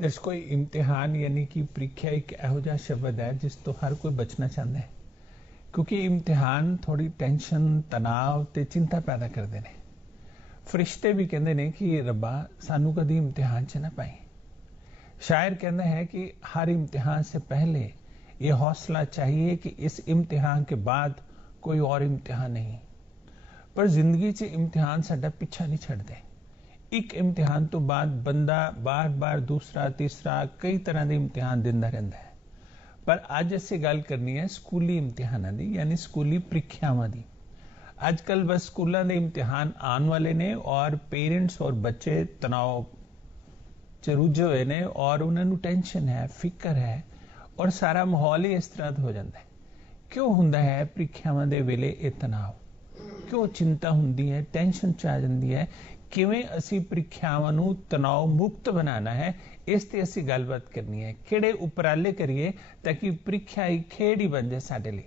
दर्शकों, कोई इम्तिहान यानी कि ਪ੍ਰੀਖਿਆ एक ਇਹੋ ਜਿਹਾ ਸ਼ਬਦ ਹੈ ਜਿਸ ਤੋਂ ਹਰ ਕੋਈ ਬਚਣਾ ਚਾਹੁੰਦਾ ਹੈ, ਕਿਉਂਕਿ ਇਮਤਿਹਾਨ ਥੋੜੀ ਟੈਨਸ਼ਨ, ਤਣਾਅ ਤੇ ਚਿੰਤਾ ਪੈਦਾ ਕਰਦੇ ਨੇ। ਫਰਿਸ਼ਤੇ ਵੀ ਕਹਿੰਦੇ ਨੇ ਕਿ ਰੱਬਾ ਸਾਨੂੰ कभी इम्तिहान च ना पाई। शायर कहना है कि हर इम्तिहान से पहले ये हौसला चाहिए कि इस इम्तिहान के बाद कोई और इम्तिहान नहीं। पर जिंदगी च इम्तिहान साडा पीछा नहीं छड्डदे। एक इम्तिहान तो बाद बंदा बार बार दूसरा तीसरा कई तरह के इम्तिहान दिंदा रहिंदा है। पर अज असीं गल करनी है स्कूली इम्तिहानां दी, यानी स्कूली प्रीखियावां दी। अजकल बस स्कूलों के इम्तिहान आने वाले ने और पेरेंट्स और बच्चे तनाव च रुझे हुए ने और उन्होंने टेंशन है, फिक्र है और सारा माहौल ही इस तरह हो जाता है। क्यों हुंदा है प्रीखियावां दे वेले ये तनाव? क्यों चिंता हुंदी है, टेंशन च आ जाती है? किवें असीं प्रीखियावां नूं तनाव मुक्त बनाना है, इस ते असीं गलबात करनी है। किहड़े उपराले करिए ताकि प्रीखिया एक खेड ही बन जाए साडे लई।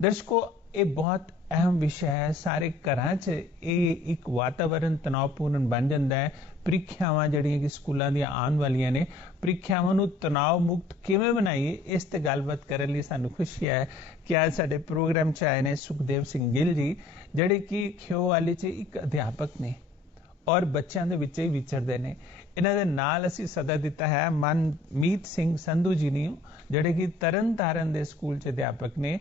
दर्शकों, ये बहुत अहम विषय है। सारे घरां च ये एक वातावरण तनावपूर्ण बन जाता है। प्रीखियावां जिहड़ियां कि स्कूलों दी आने वालियां ने, प्रीखियावां नूं तनाव मुक्त किवें बनाईए, इस ते गलबात करन लई सानूं खुशी है कि आज साडे प्रोग्राम च आए ने सुखदेव सिंह गिल जी, जिहड़े कि खिओवाली च एक अध्यापक ने और बच्चों के विच ही विचरते हैं। इन्हां दे नाल असीं सदा दिता है मनमीत सिंह संधू जी ने, जिहड़े कि तरन तारण दे स्कूल च अध्यापक ने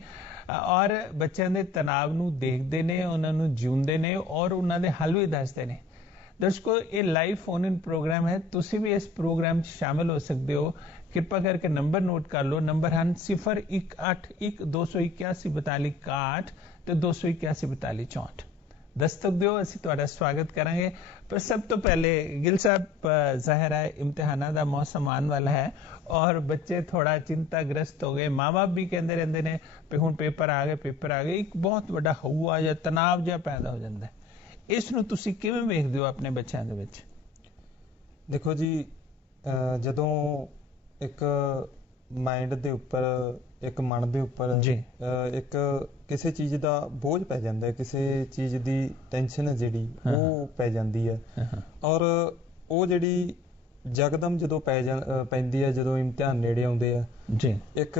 और बच्चों के तनाव नूं देखते हैं, उन्होंने जिउंदे ने और उन्हों दे हल भी दसते हैं। दर्शकों, ये लाइव फोन इन प्रोग्राम है, तुसी भी इस प्रोग्राम च शामिल हो सकते हो। कृपा करके नंबर नोट कर लो। नंबर हैं 0181 281 42 61 ते 281 42 64। दस्तक दिओ, असीं तुहाडा स्वागत करांगे। पर सब तो पहले गिल साहब, ज़ाहिर है इम्तिहानां दा मौसम आने वाला है और बच्चे थोड़ा चिंताग्रस्त हो गए। माँ बाप भी कहते रहते हैं कि हुण पेपर आ गए, पेपर आ गए। एक बहुत बड़ा हऊआ या तनाव जिहा पैदा हो जाता है। इस नूं तुसीं किवें वेखदे हो अपने बच्चों दे विच? देखो जी, जदों एक माइंड दे उपर, एक मन दे उपर एक किसी चीज़ का बोझ पै जाता है, किसी चीज़ की टेंशन है जिहड़ी वो पै जाती है और वो जिहड़ी जकदम जो पैंदी है, जो इम्तिहान नेड़े आउंदे आ, एक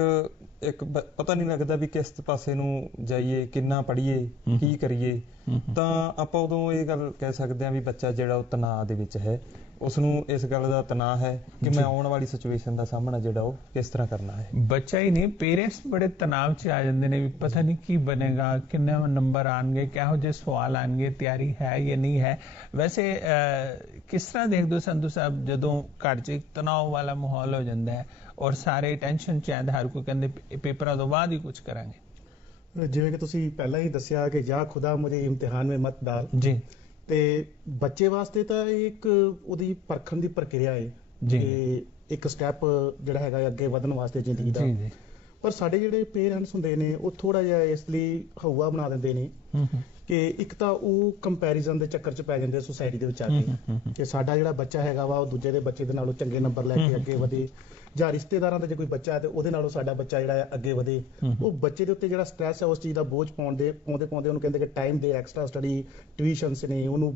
एक पता नहीं लगता भी किस पासे नूं जाइए, किन्ना पढ़ीए, की करिए। तो आपां उदों ये गल कह सकते हैं भी बच्चा जिहड़ा वो तनाव दे विच है, उसनूं इस गल दा तनाव है कि मैं आउण वाली सिचुएशन दा सामना जिहड़ा वो किस तरह करना है। बच्चा ही नहीं, पेरेंट्स बड़े तनाव च आ जाते हैं भी पता नहीं की बनेगा, किन्ने नंबर आएंगे, किहो जिहे सवाल आएंगे, तैयारी है या नहीं है। वैसे किस तरह देखते हो संधू साहब जदों घर च एक तनाव वाला माहौल हो जाता है और सारे टेंशन च आंदे, हर कोई कहंदे पेपरां तो बाद ही कुछ करांगे? जिवें कि तुसीं पहला ही दस्सिया कि या खुदा मुझे इम्तिहान में मत डाल जी, ਤੇ ਬੱਚੇ ਵਾਸਤੇ ਤਾਂ ਇੱਕ ਉਹਦੀ ਪਰਖਣ ਦੀ ਪ੍ਰਕਿਰਿਆ ਹੈ ਜੀ, ਇੱਕ ਸਟੈਪ ਜਿਹੜਾ ਹੈਗਾ ਅੱਗੇ ਵਧਣ ਵਾਸਤੇ ਜ਼ਿੰਦਗੀ ਦਾ। ਜੀ ਜੀ। ਪਰ ਸਾਡੇ ਜਿਹੜੇ ਪੇਰੈਂਟਸ ਹੁੰਦੇ ਨੇ ਉਹ ਥੋੜਾ ਜਿਹਾ ਇਸ ਲਈ ਹਊਆ ਬਣਾ ਦਿੰਦੇ ਨੇ ਕਿ ਇੱਕ ਤਾਂ ਉਹ ਕੰਪੈਰੀਜ਼ਨ ਦੇ ਚੱਕਰ 'ਚ ਪੈ ਜਾਂਦੇ ਸੁਸਾਇਟੀ ਦੇ ਵਿੱਚ ਆ ਕੇ ਕਿ ਸਾਡਾ ਜਿਹੜਾ ਬੱਚਾ ਹੈਗਾ ਵਾ ਉਹ ਦੂਜੇ ਦੇ ਬੱਚੇ ਦੇ ਨਾਲੋਂ ਚੰਗੇ ਨੰਬਰ ਲੈ ਕੇ ਅੱਗੇ ਵਧੇ, ਜਾਂ ਰਿਸ਼ਤੇਦਾਰਾਂ ਦਾ ਜੇ ਕੋਈ ਬੱਚਾ ਹੈ ਤੇ ਉਹਦੇ ਨਾਲੋਂ ਸਾਡਾ ਬੱਚਾ ਜਿਹੜਾ ਹੈ ਅੱਗੇ ਵਧੇ। ਉਹ ਬੱਚੇ ਦੇ ਉੱਤੇ ਜਿਹੜਾ ਸਟ੍ਰੈਸ ਹੈ ਉਸ ਚੀਜ਼ ਦਾ ਬੋਝ ਪਾਉਂਦੇ ਉਹਨੂੰ ਕਹਿੰਦੇ ਕਿ ਟਾਈਮ ਦੇ ਐਕਸਟਰਾ ਸਟੱਡੀ, ਟਿਊਸ਼ਨਸ ਨੇ, ਉਹਨੂੰ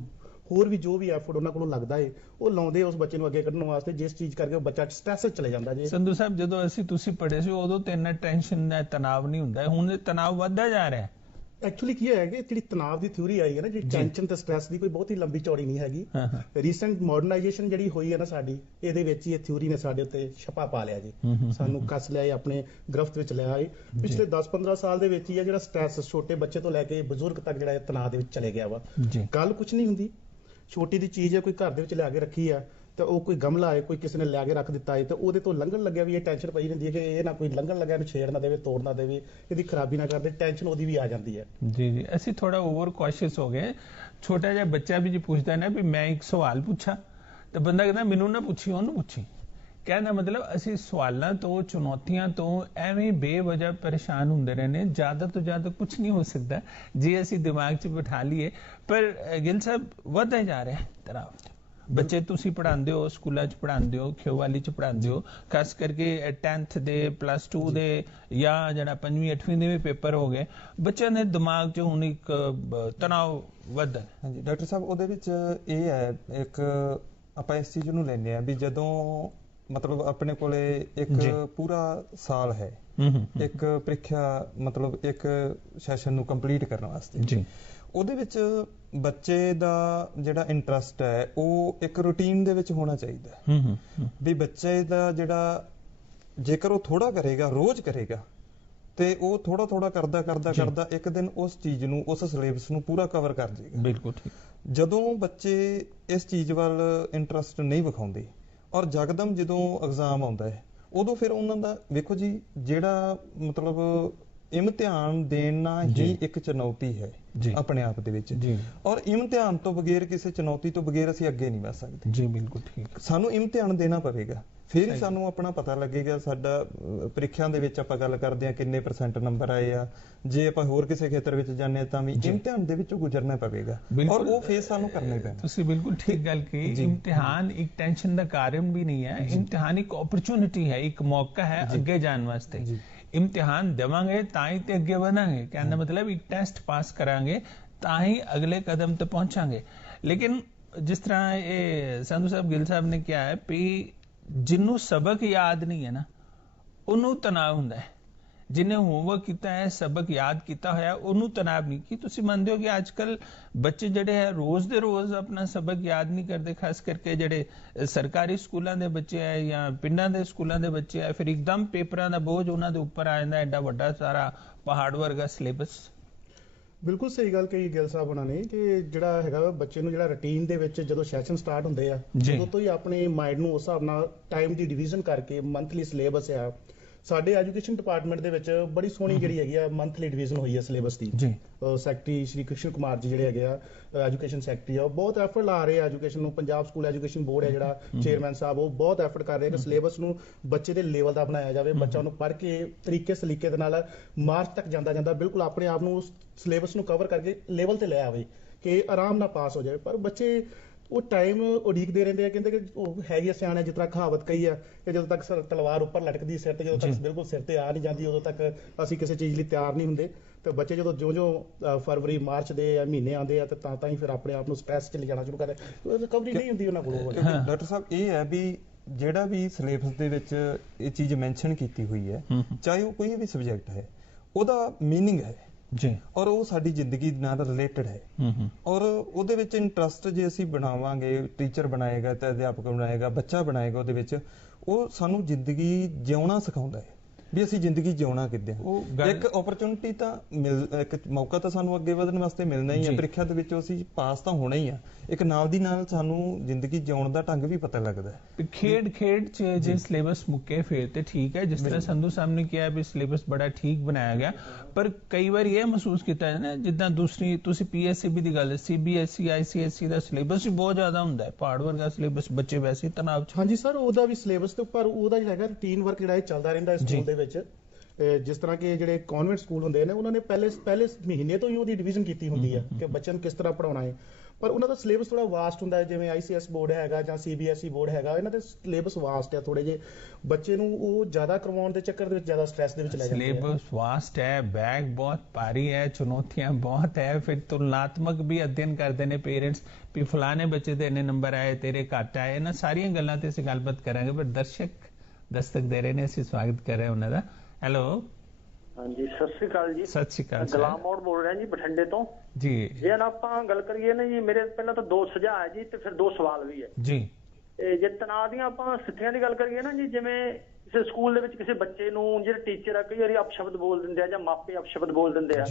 ਹੋਰ ਵੀ ਜੋ ਵੀ ਐਫਰਟ ਉਹਨਾਂ ਕੋਲੋਂ ਲੱਗਦਾ ਹੈ ਉਹ ਲਾਉਂਦੇ ਉਸ ਬੱਚੇ ਨੂੰ ਅੱਗੇ ਕੱਢਣ ਵਾਸਤੇ, ਜਿਸ ਚੀਜ਼ ਕਰਕੇ ਉਹ ਬੱਚਾ ਸਟ੍ਰੈਸ 'ਚ ਚਲੇ ਜਾਂਦਾ। ਜੀ ਸੰਧੂ ਸਾਹਿਬ, ਜਦੋਂ ਅਸੀਂ ਤੁਸੀਂ ਪੜ੍ਹੇ ਸੀ ਉਦੋਂ ਤੇ ਇੰਨਾ ਟੈਨਸ਼ਨ ਦਾ ਤਣਾਵ ਨਹੀਂ ਹੁੰਦਾ, ਹੁਣ ਇਹ ਤਣਾਵ ਵੱਧਦਾ ਜਾ ਰਿਹਾ। ਐਕਚੁਅਲੀ ਕੀ ਹੈ ਕਿ ਜਿਹੜੀ ਤਣਾਵ ਦੀ ਥਿਊਰੀ ਆਈ ਹੈ ਨਾ, ਜਿਹੜੀ ਟੈਨਸ਼ਨ ਤੇ ਸਟ੍ਰੈਸ ਦੀ ਕੋਈ ਬਹੁਤੀ ਲੰਬੀ ਚੌੜੀ ਨਹੀਂ ਹੈਗੀ। ਰੀਸੈਂਟ ਮਾਡਰਨਾਈਜੇਸ਼ਨ ਜਿਹੜੀ ਹੋਈ ਹੈ ਨਾ ਸਾਡੀ, ਇਹਦੇ ਵਿੱਚ ਹੀ ਇਹ ਥਿਊਰੀ ਨੇ ਸਾਡੇ ਉੱਤੇ ਛਪਾ ਪਾ ਲਿਆ ਜੀ, ਸਾਨੂੰ ਕੱਸ ਲਿਆ, ਆਪਣੇ ਗ੍ਰਿਫਤ ਵਿੱਚ ਲਿਆ ਹੈ। ਪਿਛਲੇ 10-15 ਸਾਲ ਦੇ ਵਿੱਚ ਹੀ ਜਿਹੜਾ ਸਟ੍ਰੈਸ ਛੋਟੇ ਬੱਚੇ ਤੋਂ ਲੈ ਕੇ ਬਜ਼ੁਰਗ ਤੱਕ ਜਿਹੜਾ ਤਣਾਅ ਦੇ ਵਿੱਚ ਚਲੇ ਗਿਆ ਵਾ। ਗੱਲ ਕੁਝ ਨਹੀਂ ਹੁੰਦੀ, ਛੋਟੀ ਦੀ ਚੀਜ਼ ਹੈ, ਕੋਈ ਘਰ ਦੇ ਵਿੱਚ ਲਿਆ ਕੇ ਰੱਖੀ ਆ ਤੇ ਉਹ ਕੋਈ ਗਮਲਾ ਹੈ, ਕੋਈ ਕਿਸੇ ਨੇ ਲਿਆ ਕੇ ਰੱਖ ਦਿੱਤਾ ਹੈ ਤੇ ਉਹਦੇ ਤੋਂ ਲੰਘਣ ਲੱਗਿਆ ਵੀ ਇਹ ਟੈਨਸ਼ਨ ਪਈ ਰਹਿੰਦੀ ਹੈ ਕਿ ਇਹ ਨਾ ਕੋਈ ਲੰਘਣ ਲੱਗਿਆ ਨੂੰ ਛੇੜ ਨਾ ਦੇਵੇ, ਤੋੜ ਨਾ ਦੇਵੇ, ਇਹਦੀ ਖਰਾਬੀ ਨਾ ਕਰਦੇ, ਟੈਨਸ਼ਨ ਉਹਦੀ ਵੀ ਆ ਜਾਂਦੀ ਹੈ। ਜੀ ਜੀ, ਅਸੀਂ ਥੋੜਾ ਓਵਰ ਕੌਸ਼ੀਅਸ ਹੋ ਗਏ। ਛੋਟਾ ਜਿਹਾ ਬੱਚਾ ਵੀ ਜੀ ਪੁੱਛਦਾ ਨਾ ਵੀ ਮੈਂ ਇੱਕ ਸਵਾਲ ਪੁੱਛਾਂ ਤੇ ਬੰਦਾ ਕਹਿੰਦਾ ਮੈਨੂੰ ਨਾ ਪੁੱਛੀ, ਉਹਨੂੰ ਪੁੱਛੀ। ਕਹਿਣ ਦਾ ਮਤਲਬ ਅਸੀਂ ਸਵਾਲਾਂ ਤੋਂ, ਚੁਣੌਤੀਆਂ ਤੋਂ ਐਵੇਂ ਬੇਵਜ੍ਹਾ ਪਰੇਸ਼ਾਨ ਹੁੰਦੇ ਰਹਿੰਦੇ। ਜ਼ਿਆਦਾ ਤੋਂ ਜ਼ਿਆਦਾ ਕੁਝ ਨਹੀਂ ਹੋ ਸਕਦਾ ਜੇ ਅਸੀਂ ਦਿਮਾਗ 'ਚ ਬਿਠਾ ਲਈਏ। ਪਰ ਗਿੱਲ ਸਾਹਿਬ, ਵੱਧਦਾ ਜਾ ਰਿਹਾ ਤਣਾਅ। ਬੱਚੇ ਤੁਸੀਂ ਪੜ੍ਹਾਉਂਦੇ ਹੋ, ਸਕੂਲਾਂ 'ਚ ਪੜ੍ਹਾਉਂਦੇ ਹੋ, ਖਿਓਵਾਲੀ 'ਚ ਪੜ੍ਹਾਉਂਦੇ ਹੋ, ਖਾਸ ਕਰਕੇ 10th ਦੇ, +2 ਦੇ ਜਾਂ ਜਿਹੜਾ 5ਵੀਂ 8ਵੀਂ ਦੇ ਵੀ ਪੇਪਰ ਹੋ ਗਏ, ਬੱਚਿਆਂ ਦੇ ਦਿਮਾਗ 'ਚ ਹੁਣ ਇੱਕ ਤਣਾਅ ਵੱਧਦਾ। ਹਾਂਜੀ ਡਾਕਟਰ ਸਾਹਿਬ, ਉਹਦੇ ਵਿੱਚ ਇਹ ਹੈ ਇੱਕ ਆਪਾਂ ਇਸ ਚੀਜ਼ ਨੂੰ ਲੈਂਦੇ ਆ ਵੀ ਜਦੋਂ ਮਤਲਬ ਆਪਣੇ ਕੋਲੇ ਇੱਕ ਪੂਰਾ ਸਾਲ ਹੈ ਇੱਕ ਪ੍ਰੀਖਿਆ ਮਤਲਬ ਇੱਕ ਸੈਸ਼ਨ ਨੂੰ ਕੰਪਲੀਟ ਕਰਨ ਵਾਸਤੇ ਜੀ। ਉਹਦੇ ਵਿੱਚ ਬੱਚੇ ਦਾ ਜਿਹੜਾ ਇੰਟਰਸਟ ਹੈ ਉਹ ਇੱਕ ਰੂਟੀਨ ਦੇ ਵਿੱਚ ਹੋਣਾ ਚਾਹੀਦਾ ਵੀ ਬੱਚੇ ਦਾ ਜਿਹੜਾ ਜੇਕਰ ਉਹ ਥੋੜਾ ਕਰੇਗਾ ਰੋਜ਼ ਕਰੇਗਾ ਤੇ ਉਹ ਥੋੜਾ ਥੋੜਾ ਕਰਦਾ ਇੱਕ ਦਿਨ ਉਸ ਚੀਜ਼ ਨੂੰ ਉਸ ਸਿਲੇਬਸ ਨੂੰ ਪੂਰਾ ਕਵਰ ਕਰ ਜਾਏਗਾ। ਬਿਲਕੁਲ ਠੀਕ। ਜਦੋਂ ਬੱਚੇ ਇਸ ਚੀਜ਼ ਵੱਲ ਇੰਟਰਸਟ ਨਹੀਂ ਵਿਖਾਉਂਦੇ ਔਰ ਜਕਦਮ ਜਦੋਂ ਐਗਜ਼ਾਮ ਆਉਂਦਾ ਹੈ ਉਦੋਂ ਫਿਰ ਉਹਨਾਂ ਦਾ ਵੇਖੋ ਜੀ ਜਿਹੜਾ ਮਤਲਬ ਇਮਤਿਹਾਨ ਦੇਣਾ ਹੀ ਇੱਕ ਚੁਣੌਤੀ ਹੈ ਆਪਣੇ ਆਪ ਦੇ ਵਿੱਚ ਔਰ ਇਮਤਿਹਾਨ ਤੋਂ ਬਗੈਰ ਕਿਸੇ ਚੁਣੌਤੀ ਤੋਂ ਬਗੈਰ ਅਸੀਂ ਅੱਗੇ ਨਹੀਂ ਵਧ ਸਕਦੇ ਜੀ। ਬਿਲਕੁਲ ਠੀਕ। ਸਾਨੂੰ ਇਮਤਿਹਾਨ ਦੇਣਾ ਪਵੇਗਾ ਫਿਰ ਹੀ ਸਾਨੂੰ ਆਪਣਾ ਪਤਾ ਲੱਗੇਗਾ ਸਾਡਾ ਪ੍ਰੀਖਿਆ ਦੇ ਵਿੱਚ ਆਪਾਂ ਗੱਲ ਕਰਦੇ ਹਾਂ ਕਿੰਨੇ % ਨੰਬਰ ਆਏ ਆ। ਜੇ ਆਪਾਂ ਹੋਰ ਕਿਸੇ ਖੇਤਰ ਵਿੱਚ ਜਾਂਦੇ ਤਾਂ ਵੀ ਇਮਤਿਹਾਨ ਦੇ ਵਿੱਚੋਂ ਗੁਜ਼ਰਨਾ ਪਵੇਗਾ ਔਰ ਉਹ ਫੇਸ ਸਾਨੂੰ ਕਰਨੇ ਪੈਣਾ। ਤੁਸੀਂ ਬਿਲਕੁਲ ਠੀਕ ਗੱਲ ਕਹੀ। ਇਮਤਿਹਾਨ ਇੱਕ ਟੈਨਸ਼ਨ ਦਾ ਕਾਰਨ ਵੀ ਨਹੀਂ ਹੈ, ਇਮਤਿਹਾਨ ਇੱਕ ਓਪਰਚੁਨਿਟੀ ਹੈ, ਇੱਕ ਮੌਕਾ ਹੈ ਅੱਗੇ ਜਾਣ ਵਾਸਤੇ। ਇਮਤਿਹਾਨ ਦੇਵਾਂਗੇ ਤਾਂ ਹੀ ਤੇ ਅੱਗੇ ਵਧਾਂਗੇ। ਕਹਿਣ ਦਾ ਮਤਲਬ ਇੱਕ ਟੈਸਟ ਪਾਸ ਕਰਾਂਗੇ ਤਾਂ ਹੀ ਅਗਲੇ ਕਦਮ ਤੇ ਪਹੁੰਚਾਂਗੇ। ਲੇਕਿਨ ਜਿਸ ਤਰ੍ਹਾਂ ਇਹ ਸੰਧੂ ਸਾਹਿਬ ਗਿੱਲ ਸਾਹਿਬ ਨੇ ਕਿਹਾ ਹੈ ਵੀ ਜਿਹਨੂੰ ਸਬਕ ਯਾਦ ਨਹੀਂ ਹੈ ਨਾ ਉਹਨੂੰ ਤਣਾਅ ਹੁੰਦਾ ਹੈ, ਜਿਹਨੇ ਹੋਮਵਰਕ ਕੀਤਾ ਹੈ ਸਬਕ ਯਾਦ ਕੀਤਾ ਹੋਇਆ ਉਹਨੂੰ ਤਣਾਅ ਨਹੀਂ। ਕੀ ਤੁਸੀਂ ਮੰਨਦੇ ਹੋ ਕਿ ਅੱਜ ਕੱਲ ਬੱਚੇ ਜਿਹੜੇ ਹੈ ਰੋਜ਼ ਦੇ ਰੋਜ਼ ਆਪਣਾ ਸਬਕ ਯਾਦ ਨਹੀਂ ਕਰਦੇ, ਖਾਸ ਕਰਕੇ ਜਿਹੜੇ ਸਰਕਾਰੀ ਸਕੂਲਾਂ ਦੇ ਬੱਚੇ ਹੈ ਜਾਂ ਪਿੰਡਾਂ ਦੇ ਸਕੂਲਾਂ ਦੇ ਬੱਚੇ ਹੈ, ਫਿਰ ਇੱਕਦਮ ਪੇਪਰਾਂ ਦਾ ਬੋਝ ਉਹਨਾਂ ਦੇ ਉੱਪਰ ਆ ਜਾਂਦਾ, ਐਡਾ ਵੱਡਾ ਸਾਰਾ ਪਹਾੜ ਵਰਗਾ ਸਿਲੇਬਸ। ਬਿਲਕੁਲ ਸਹੀ ਗੱਲ ਕਹੀ ਗਿੱਲ ਸਾਹਿਬ ਉਹਨਾਂ ਨੇ ਕਿ ਜਿਹੜਾ ਹੈਗਾ ਬੱਚੇ ਨੂੰ ਜਿਹੜਾ ਰੂਟੀਨ ਦੇ ਵਿੱਚ ਜਦੋਂ ਸੈਸ਼ਨ ਸਟਾਰਟ ਹੁੰਦੇ ਆ ਉਦੋਂ ਤੋਂ ਹੀ ਆਪਣੇ ਮਾਈਂਡ ਨੂੰ ਉਸ ਹਿਸਾਬ ਨਾਲ ਟਾਈਮ ਦੀ ਡਿਵੀਜ਼ਨ ਕਰਕੇ ਮੰਥਲੀ ਸਿਲੇਬਸ ਆ। ਸਾਡੇ ਐਜੂਕੇਸ਼ਨ ਡਿਪਾਰਟਮੈਂਟ ਦੇ ਵਿੱਚ ਬੜੀ ਸੋਹਣੀ ਜਿਹੜੀ ਹੈਗੀ ਆ ਮੰਥਲੀ ਡਿਵੀਜ਼ਨ ਹੋਈ ਹੈ ਸਿਲੇਬਸ ਦੀ। ਸੈਕਟਰੀ ਸ਼੍ਰੀ ਕ੍ਰਿਸ਼ਨ ਕੁਮਾਰ ਜੀ ਜਿਹੜੇ ਹੈਗੇ ਆ ਐਜੂਕੇਸ਼ਨ ਸੈਕਟਰੀ ਆ, ਉਹ ਬਹੁਤ ਐਫਰਟ ਲਾ ਰਹੇ ਆ ਐਜੂਕੇਸ਼ਨ ਨੂੰ। ਪੰਜਾਬ ਸਕੂਲ ਐਜੂਕੇਸ਼ਨ ਬੋਰਡ ਹੈ ਜਿਹੜਾ ਚੇਅਰਮੈਨ ਸਾਹਿਬ ਉਹ ਬਹੁਤ ਐਫਰਟ ਕਰ ਰਹੇ ਕਿ ਸਿਲੇਬਸ ਨੂੰ ਬੱਚੇ ਦੇ ਲੈਵਲ ਦਾ ਬਣਾਇਆ ਜਾਵੇ, ਬੱਚਾ ਉਹਨੂੰ ਪੜ੍ਹ ਕੇ ਤਰੀਕੇ ਸਲੀਕੇ ਦੇ ਨਾਲ ਮਾਰਚ ਤੱਕ ਜਾਂਦਾ ਬਿਲਕੁਲ ਆਪਣੇ ਆਪ ਨੂੰ ਉਸ ਸਿਲੇਬਸ ਨੂੰ ਕਵਰ ਕਰਕੇ ਲੈਵਲ ਤੇ ਲੈ ਆਵੇ ਕਿ ਆਰਾਮ ਨਾਲ ਪਾਸ ਹੋ ਜਾਵੇ। ਪਰ ਬੱਚੇ ਉਹ ਟਾਈਮ ਉਡੀਕਦੇ ਰਹਿੰਦੇ ਆ, ਕਹਿੰਦੇ ਕਿ ਉਹ ਹੈਗੀ ਸਿਆਣਾ ਜਿਸ ਤਰ੍ਹਾਂ ਕਹਾਵਤ ਕਹੀ ਆ ਕਿ ਜਦੋਂ ਤੱਕ ਤਲਵਾਰ ਉੱਪਰ ਲਟਕਦੀ ਸਿਰ ਤੇ, ਜਦੋਂ ਤੱਕ ਬਿਲਕੁਲ ਸਿਰ ਤੇ ਆ ਨਹੀਂ ਜਾਂਦੀ ਉਦੋਂ ਤੱਕ ਅਸੀਂ ਕਿਸੇ ਚੀਜ਼ ਲਈ ਤਿਆਰ ਨਹੀਂ ਹੁੰਦੇ। ਤੇ ਬੱਚੇ ਜਦੋਂ ਜਿਉਂ ਫਰਵਰੀ ਮਾਰਚ ਦੇ ਮਹੀਨੇ ਆਉਂਦੇ ਆ ਤੇ ਤਾਂ ਹੀ ਫਿਰ ਆਪਣੇ ਆਪ ਨੂੰ ਸਟ੍ਰੈਸ ਚ ਲਿਜਾਣਾ ਸ਼ੁਰੂ ਕਰਦੇ, ਰਿਕਵਰੀ ਨਹੀਂ ਹੁੰਦੀ ਉਹਨਾਂ ਕੋਲੋਂ। ਡਾਕਟਰ ਸਾਹਿਬ ਇਹ ਹੈ ਵੀ ਜਿਹੜਾ ਵੀ ਸਿਲੇਬਸ ਦੇ ਵਿੱਚ ਇਹ ਚੀਜ਼ ਮੈਂਸ਼ਨ ਕੀਤੀ ਹੋਈ ਹੈ ਚਾਹੇ ਉਹ ਕੋਈ ਵੀ ਸਬਜੈਕਟ ਹੈ ਉਹਦਾ ਮੀਨਿੰਗ ਹੈ ਜੀ ਔਰ ਉਹ ਸਾਡੀ ਜ਼ਿੰਦਗੀ ਨਾਲ ਰਿਲੇਟਡ ਹੈ ਔਰ ਉਹਦੇ ਵਿੱਚ ਇੰਟਰਸਟ ਜੇ ਅਸੀਂ ਬਣਾਵਾਂਗੇ, ਟੀਚਰ ਬਣਾਏਗਾ ਤੇ ਅਧਿਆਪਕ ਬਣਾਏਗਾ, ਬੱਚਾ ਬਣਾਏਗਾ, ਉਹਦੇ ਵਿੱਚ ਉਹ ਸਾਨੂੰ ਜ਼ਿੰਦਗੀ ਜਿਉਣਾ ਸਿਖਾਉਂਦਾ ਹੈ ਵੀ ਅਸੀਂ ਜ਼ਿੰਦਗੀ ਜਿਉਣਾ ਕਿੱਦਾਂ। ਇੱਕ ਓਪਰਚੁਨਿਟੀ ਤਾਂ ਇੱਕ ਮੌਕਾ ਤਾਂ ਸਾਨੂੰ ਅੱਗੇ ਵਧਣ ਵਾਸਤੇ ਮਿਲਣਾ ਹੀ ਹੈ, ਪ੍ਰੀਖਿਆ ਦੇ ਵਿੱਚ ਅਸੀਂ ਪਾਸ ਤਾਂ ਹੋਣਾ ਹੀ ਆ, ਇੱਕ ਨਾਲ ਦੀ ਨਾਲ ਸਾਨੂੰ ਜ਼ਿੰਦਗੀ ਜਿਉਣ ਦਾ ਢੰਗ ਵੀ ਪਤਾ ਲੱਗਦਾ ਹੈ। ਖੇਡ ਚ ਜੇ ਸਿਲੇਬਸ ਮੁੱਕੇ ਫਿਰ ਤੇ ਠੀਕ ਹੈ, ਜਿਸ ਤਰ੍ਹਾਂ ਸੰਧੂ ਸਾਹਿਬ ਨੇ ਕਿਹਾ ਵੀ ਸਿਲੇਬਸ ਬੜਾ ਠੀਕ ਬਣਾਇਆ ਗਿਆ, ਪਰ ਕਈ ਵਾਰ ਇਹ ਮਹਿਸੂਸ ਕੀਤਾ ਜਾਂਦਾ ਜਿੱਦਾਂ ਦੂਸਰੀ ਤੁਸੀਂ PSEB ਦੀ ਗੱਲ, CBSE ICSE ਦਾ ਸਿਲੇਬਸ ਵੀ ਬਹੁਤ ਜ਼ਿਆਦਾ ਹੁੰਦਾ ਹੈ, ਪਹਾੜ ਵਰਗਾ ਸਿਲੇਬਸ, ਬੱਚੇ ਵੈਸੇ ਤਣਾਅ ਚ। ਹਾਂਜੀ ਸਰ, ਉਹਦਾ ਵੀ ਸਿਲੇਬਸ ਤੇ ਉੱਪਰ ਉਹਦਾ ਜਿਹੜਾ ਹੈਗਾ ਰੂਟੀਨ ਵਰਕ ਜਿਹੜਾ ਚੱਲਦਾ ਰਹਿੰਦਾ ਸਕੂਲ ਦੇ ਵਿੱਚ। ਜਿਸ ਤਰ੍ਹਾਂ ਕਿ ਜਿਹੜੇ ਕਨਵੈਂਟ ਸਕੂਲ ਹੁੰਦੇ ਨੇ ਉਹਨਾਂ ਨੇ ਪਹਿਲੇ ਮਹੀਨੇ ਤੋਂ ਹੀ ਉਹਦੀ ਡਿਵੀਜ਼ਨ ਕੀਤੀ ਹੁੰਦੀ ਹੈ ਕਿ ਬੱਚਿਆਂ ਨੂੰ ਕਿਸ ਤਰ੍ਹਾਂ ਪੜਾਉਣਾ ਹੈ, ਪਰ ਉਹਨਾਂ ਦਾ ਸਿਲੇਬਸ ਥੋੜਾ ਵਾਸਟ ਹੁੰਦਾ ਹੈ। ਜਿਵੇਂ ICS ਬੋਰਡ ਹੈਗਾ ਜਾਂ CBSE ਬੋਰਡ ਹੈਗਾ, ਇਹਨਾਂ ਦੇ ਸਿਲੇਬਸ ਵਾਸਟ ਹੈ ਥੋੜੇ ਜਿਹੇ, ਬੱਚੇ ਨੂੰ ਉਹ ਜ਼ਿਆਦਾ ਕਰਵਾਉਣ ਦੇ ਚੱਕਰ ਦੇ ਵਿੱਚ ਜ਼ਿਆਦਾ ਸਟ੍ਰੈਸ ਦੇ ਵਿੱਚ ਲੈ ਜਾਂਦੇ ਆ। ਸਿਲੇਬਸ ਵਾਸਟ ਹੈ, ਬੈਗ ਬਹੁਤ ਭਾਰੀ ਹੈ, ਚੁਣੌਤੀਆਂ ਬਹੁਤ ਹੈ, ਫਿਰ ਤੁਲਨਾਤਮਕ ਵੀ ਅਧਿਐਨ ਕਰਦੇ ਨੇ ਪੇਰੈਂਟਸ ਵੀ ਫਲਾਣੇ ਬੱਚੇ ਦੇ ਇੰਨੇ ਨੰਬਰ ਆਏ, ਤੇਰੇ ਘੱਟ ਆਏ। ਇਹਨਾਂ ਸਾਰੀਆਂ ਗੱਲਾਂ ਤੇ ਅਸੀਂ ਗੱਲਬਾਤ ਕਰਾਂਗੇ, ਪਰ ਦਰਸ਼ਕ ਦਸਤਕ ਦੇ ਰਹੇ ਨੇ, ਅਸੀਂ ਸਵਾਗਤ ਕਰ ਰਹੇ ਉਹਨਾਂ ਦਾ। ਹੈਲੋ ਹਾਂਜੀ, ਸਤਿ ਸ੍ਰੀ ਅਕਾਲ ਜੀ। ਸਤਿ ਸ੍ਰੀ ਅਕਾਲ। ਗੁਲਾਮ ਮੋੜ ਬੋਲ ਰਿਹਾ ਜੀ, ਬਠਿੰਡੇ ਤੋਂ ਜੀ। ਜੇ ਆਪਾਂ ਗੱਲ ਕਰੀਏ ਨਾ ਜੀ, ਮੇਰੇ ਪਹਿਲਾਂ ਤਾਂ 2 ਸੁਝਾਅ ਹੈ ਜੀ ਤੇ ਫਿਰ 2 ਸਵਾਲ ਵੀ ਹੈ ਜੀ। ਜੇ ਤਣਾਅ ਦੀਆਂ ਆਪਾਂ ਸਥਿਤੀਆਂ ਦੀ ਗੱਲ ਕਰੀਏ ਨਾ ਜੀ, ਜਿਵੇਂ ਕਿਸੇ ਸਕੂਲ ਦੇ ਵਿੱਚ ਕਿਸੇ ਬੱਚੇ ਨੂੰ ਜਿਹੜੇ ਟੀਚਰ ਆ ਕਈ ਵਾਰੀ ਅਪਸ਼ਬਦ ਬੋਲ ਦਿੰਦੇ ਆ ਜਾਂ ਮਾਪੇ ਅਪਸ਼ਬਦ ਬੋਲ ਦਿੰਦੇ ਆ,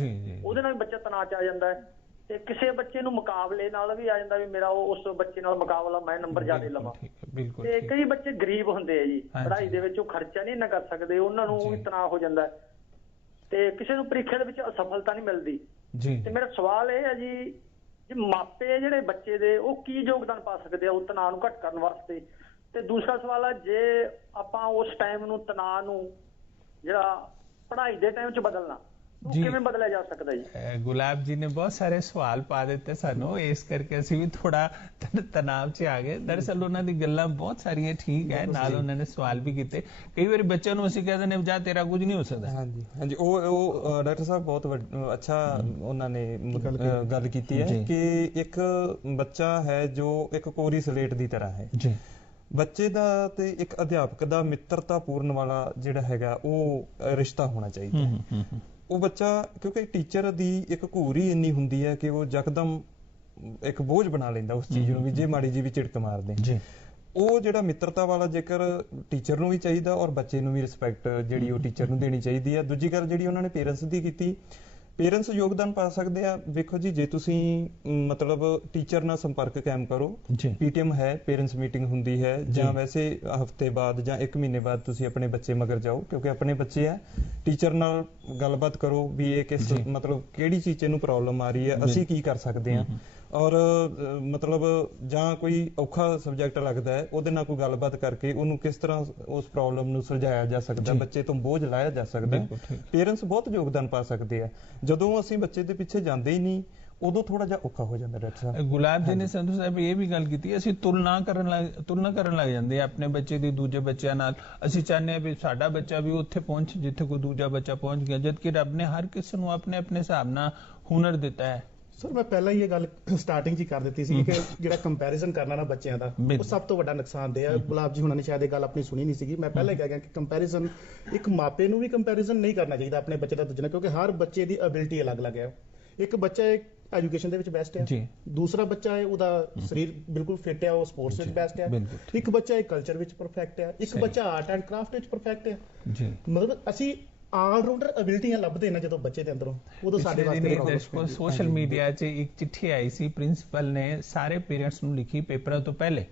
ਉਹਦੇ ਨਾਲ ਬੱਚਾ ਤਣਾਅ ਚ ਆ ਜਾਂਦਾ ਹੈ। ਤੇ ਕਿਸੇ ਬੱਚੇ ਨੂੰ ਮੁਕਾਬਲੇ ਨਾਲ ਵੀ ਆ ਜਾਂਦਾ ਵੀ ਮੇਰਾ ਉਸ ਬੱਚੇ ਨਾਲ ਮੁਕਾਬਲਾ, ਮੈਂ ਨੰਬਰ ਜ਼ਿਆਦਾ ਲਵਾਂ। ਤੇ ਕਈ ਬੱਚੇ ਗਰੀਬ ਹੁੰਦੇ ਆ ਜੀ, ਪੜ੍ਹਾਈ ਦੇ ਵਿੱਚ ਉਹ ਖਰਚਾ ਨਹੀਂ ਨਾ ਕਰ ਸਕਦੇ, ਉਹਨਾਂ ਨੂੰ ਵੀ ਤਣਾਅ ਹੋ ਜਾਂਦਾ ਹੈ। ਤੇ ਕਿਸੇ ਨੂੰ ਪ੍ਰੀਖਿਆ ਦੇ ਵਿੱਚ ਅਸਫਲਤਾ ਨਹੀਂ ਮਿਲਦੀ। ਤੇ ਮੇਰਾ ਸਵਾਲ ਇਹ ਹੈ ਜੀ, ਮਾਪੇ ਜਿਹੜੇ ਬੱਚੇ ਦੇ ਉਹ ਕੀ ਯੋਗਦਾਨ ਪਾ ਸਕਦੇ ਆ ਉਹ ਤਣਾਅ ਨੂੰ ਘੱਟ ਕਰਨ ਵਾਸਤੇ। ਤੇ ਦੂਸਰਾ ਸਵਾਲ ਹੈ, ਜੇ ਆਪਾਂ ਉਸ ਟਾਈਮ ਨੂੰ ਤਣਾਅ ਨੂੰ ਜਿਹੜਾ ਪੜ੍ਹਾਈ ਦੇ ਟਾਈਮ 'ਚ ਬਦਲਣਾ, ਕਿਵੇਂ ਬਦਲਿਆ ਜਾ ਸਕਦਾ ਜੀ? ਗੁਲਾਬ ਜੀ ਨੇ ਬਹੁਤ ਸਾਰੇ ਸਵਾਲ ਪਾ ਦਿੱਤੇ ਸਾਨੂੰ, ਇਸ ਕਰਕੇ ਅਸੀਂ ਵੀ ਥੋੜਾ ਤਣਾਅ 'ਚ ਆ ਗਏ। ਦਰਅਸਲ ਉਹਨਾਂ ਦੀ ਗੱਲਾਂ ਬਹੁਤ ਸਾਰੀਆਂ ਠੀਕ ਹੈ, ਨਾਲ ਉਹਨਾਂ ਨੇ ਸਵਾਲ ਵੀ ਕੀਤੇ। ਕਈ ਵਾਰੀ ਬੱਚਿਆਂ ਨੂੰ ਅਸੀਂ ਕਹਿ ਦਿੰਦੇ ਜਾਂ ਤੇਰਾ ਕੁਝ ਨਹੀਂ ਹੋ ਸਕਦਾ। ਹਾਂਜੀ, ਉਹ ਡਾਕਟਰ ਸਾਹਿਬ ਬਹੁਤ ਅੱਛਾ ਉਹਨਾਂ ਨੇ ਗੱਲ ਕੀਤੀ ਹੈ ਕਿ ਇੱਕ ਬੱਚਾ ਹੈ ਜੋ ਇੱਕ ਕੋਰੀ ਸਲੇਟ ਦੀ ਤਰ੍ਹਾਂ ਹੈ। ਬੱਚੇ ਦਾ ਤੇ ਇੱਕ ਅਧਿਆਪਕ ਦਾ ਮਿੱਤਰਤਾਪੂਰਨ ਵਾਲਾ ਜਿਹੜਾ ਹੈਗਾ ਉਹ ਰਿਸ਼ਤਾ ਹੋਣਾ ਚਾਹੀਦਾ। ਉਹ ਬੱਚਾ, ਕਿਉਂਕਿ ਟੀਚਰ ਦੀ ਇੱਕ ਘੂਰ ਹੀ ਇੰਨੀ ਹੁੰਦੀ ਹੈ ਕਿ ਉਹ ਯਕਦਮ ਇੱਕ ਬੋਝ ਬਣਾ ਲੈਂਦਾ ਉਸ ਚੀਜ਼ ਨੂੰ ਵੀ, ਜੇ ਮਾੜੀ ਜੀ ਵੀ ਝਿੜਕ ਮਾਰਦੇ। ਉਹ ਜਿਹੜਾ ਮਿੱਤਰਤਾ ਵਾਲਾ ਜੇਕਰ ਟੀਚਰ ਨੂੰ ਵੀ ਚਾਹੀਦਾ ਔਰ ਬੱਚੇ ਨੂੰ ਵੀ ਰਿਸਪੈਕਟ ਜਿਹੜੀ ਉਹ ਟੀਚਰ ਨੂੰ ਦੇਣੀ ਚਾਹੀਦੀ ਹੈ। ਦੂਜੀ ਗੱਲ ਜਿਹੜੀ ਉਹਨਾਂ ਨੇ ਪੇਰੈਂਟਸ ਦੀ ਕੀਤੀ, ਪੇਰੈਂਟਸ ਯੋਗਦਾਨ ਪਾ ਸਕਦੇ ਆ। ਵੇਖੋ ਜੀ, ਜੇ ਤੁਸੀਂ ਮਤਲਬ ਟੀਚਰ ਨਾਲ ਸੰਪਰਕ ਕਾਇਮ ਕਰੋ, ਪੀਟੀਐਮ ਹੈ, ਪੇਰੈਂਟਸ ਮੀਟਿੰਗ ਹੁੰਦੀ ਹੈ, ਜਾਂ ਵੈਸੇ ਹਫਤੇ ਬਾਅਦ ਜਾਂ 1 ਮਹੀਨੇ ਬਾਅਦ ਤੁਸੀਂ ਆਪਣੇ ਬੱਚੇ ਮਗਰ ਜਾਓ, ਕਿਉਂਕਿ ਆਪਣੇ ਬੱਚੇ ਆ। ਟੀਚਰ ਨਾਲ ਗੱਲਬਾਤ ਕਰੋ ਵੀ ਇਹ ਕਿਸ ਮਤਲਬ ਕਿਹੜੀ ਚੀਜ਼ 'ਚ ਇਹਨੂੰ ਪ੍ਰੋਬਲਮ ਆ ਰਹੀ ਹੈ, ਅਸੀਂ ਕੀ ਕਰ ਸਕਦੇ ਹਾਂ। ਔਰ ਮਤਲਬ ਜਾਂ ਕੋਈ ਔਖਾ ਸਬਜੈਕਟ ਲੱਗਦਾ ਹੈ, ਉਹਦੇ ਨਾਲ ਕੋਈ ਗੱਲਬਾਤ ਕਰਕੇ ਉਹਨੂੰ ਕਿਸ ਤਰ੍ਹਾਂ ਉਸ ਪ੍ਰੋਬਲਮ ਨੂੰ ਸੁਲਝਾਇਆ ਜਾ ਸਕਦਾ, ਬੱਚੇ ਤੋਂ ਬੋਝ ਲਾਇਆ ਜਾ ਸਕਦਾ। ਪੇਰੈਂਟਸ ਬਹੁਤ ਯੋਗਦਾਨ ਪਾ ਸਕਦੇ ਆ। ਜਦੋਂ ਅਸੀਂ ਬੱਚੇ ਦੇ ਪਿੱਛੇ ਜਾਂਦੇ ਹੀ ਨਹੀਂ, ਉਦੋਂ ਥੋੜਾ ਜਿਹਾ ਔਖਾ ਹੋ ਜਾਂਦਾ। ਡਾਕਟਰ ਸਾਹਿਬ ਗੁਲਾਬ ਜੀ ਨੇ ਸੰਧੂ ਸਾਹਿਬ ਇਹ ਵੀ ਗੱਲ ਕੀਤੀ, ਅਸੀਂ ਤੁਲਨਾ ਕਰਨ ਲੱਗ ਜਾਂਦੇ ਆ ਆਪਣੇ ਬੱਚੇ ਦੀ ਦੂਜੇ ਬੱਚਿਆਂ ਨਾਲ। ਅਸੀਂ ਚਾਹੁੰਦੇ ਆ ਵੀ ਸਾਡਾ ਬੱਚਾ ਵੀ ਉੱਥੇ ਪਹੁੰਚ ਜਿੱਥੇ ਕੋਈ ਦੂਜਾ ਬੱਚਾ ਪਹੁੰਚ ਗਿਆ, ਜਦਕਿ ਰੱਬ ਨੇ ਹਰ ਕਿਸੇ ਨੂੰ ਆਪਣੇ ਆਪਣੇ ਹਿਸਾਬ ਨਾਲ ਹੁਨਰ ਦਿੱਤਾ ਹੈ। ਸਰ, ਮੈਂ ਪਹਿਲਾਂ ਹੀ ਇਹ ਗੱਲ ਸਟਾਰਟਿੰਗ 'ਚ ਕਰ ਦਿੱਤੀ ਸੀ ਕਿ ਜਿਹੜਾ ਕੰਪੈਰੀਜ਼ਨ ਕਰਨਾ ਨਾ ਬੱਚਿਆਂ ਦਾ, ਉਹ ਸਭ ਤੋਂ ਵੱਡਾ ਨੁਕਸਾਨਦੇਹ ਹੈ। ਗੁਲਾਬ ਜੀ ਹੁਣਾਂ ਨੇ ਸ਼ਾਇਦ ਇਹ ਗੱਲ ਆਪਣੀ ਸੁਣੀ ਨਹੀਂ ਸੀਗੀ। ਮੈਂ ਪਹਿਲਾਂ ਹੀ ਕਹਿ ਗਿਆ ਕਿ ਕੰਪੈਰੀਜ਼ਨ, ਇੱਕ ਮਾਪੇ ਨੂੰ ਵੀ ਕੰਪੈਰੀਜ਼ਨ ਨਹੀਂ ਕਰਨਾ ਚਾਹੀਦਾ ਆਪਣੇ ਬੱਚੇ ਦਾ ਦੂਜੇ ਨਾਲ, ਕਿਉਂਕਿ ਹਰ ਬੱਚੇ ਦੀ ਐਬਿਲਿਟੀ ਅਲੱਗ-ਅਲੱਗ ਹੈ। ਇੱਕ ਬੱਚਾ ਐਜੂਕੇਸ਼ਨ ਦੇ ਵਿੱਚ ਬੈਸਟ ਹੈ, ਦੂਸਰਾ ਬੱਚਾ ਹੈ ਉਹਦਾ ਸਰੀਰ ਬਿਲਕੁਲ ਫਿੱਟ ਹੈ, ਉਹ ਸਪੋਰਟਸ ਵਿੱਚ ਬੈਸਟ ਹੈ, ਇੱਕ ਬੱਚਾ ਹੈ ਕਲਚਰ ਵਿੱਚ ਪਰਫੈਕਟ ਹੈ, ਇੱਕ ਬੱਚਾ ਆਰਟ ਐਂਡ ਕਰਾਫਟ ਵਿੱਚ ਪਰਫੈਕਟ ਹੈ। ਮਤਲਬ ਅਸੀਂ ਆਲਰਾਊਂਡਰ ਐਬਿਲਿਟੀਆਂ ਲੱਭਦੇ ਨੇ ਜਦੋਂ ਬੱਚੇ ਦੇ ਅੰਦਰੋਂ, ਉਦੋਂ ਸਾਡੇ ਵਾਸਤੇ। ਸੋਸ਼ਲ ਮੀਡੀਆ 'ਚ ਇੱਕ ਚਿੱਠੀ ਆਈ ਸੀ, ਪ੍ਰਿੰਸੀਪਲ ਨੇ ਸਾਰੇ ਪੇਰੈਂਟਸ ਨੂੰ ਲਿਖੀ ਪੇਪਰਾਂ ਤੋਂ ਪਹਿਲੇ।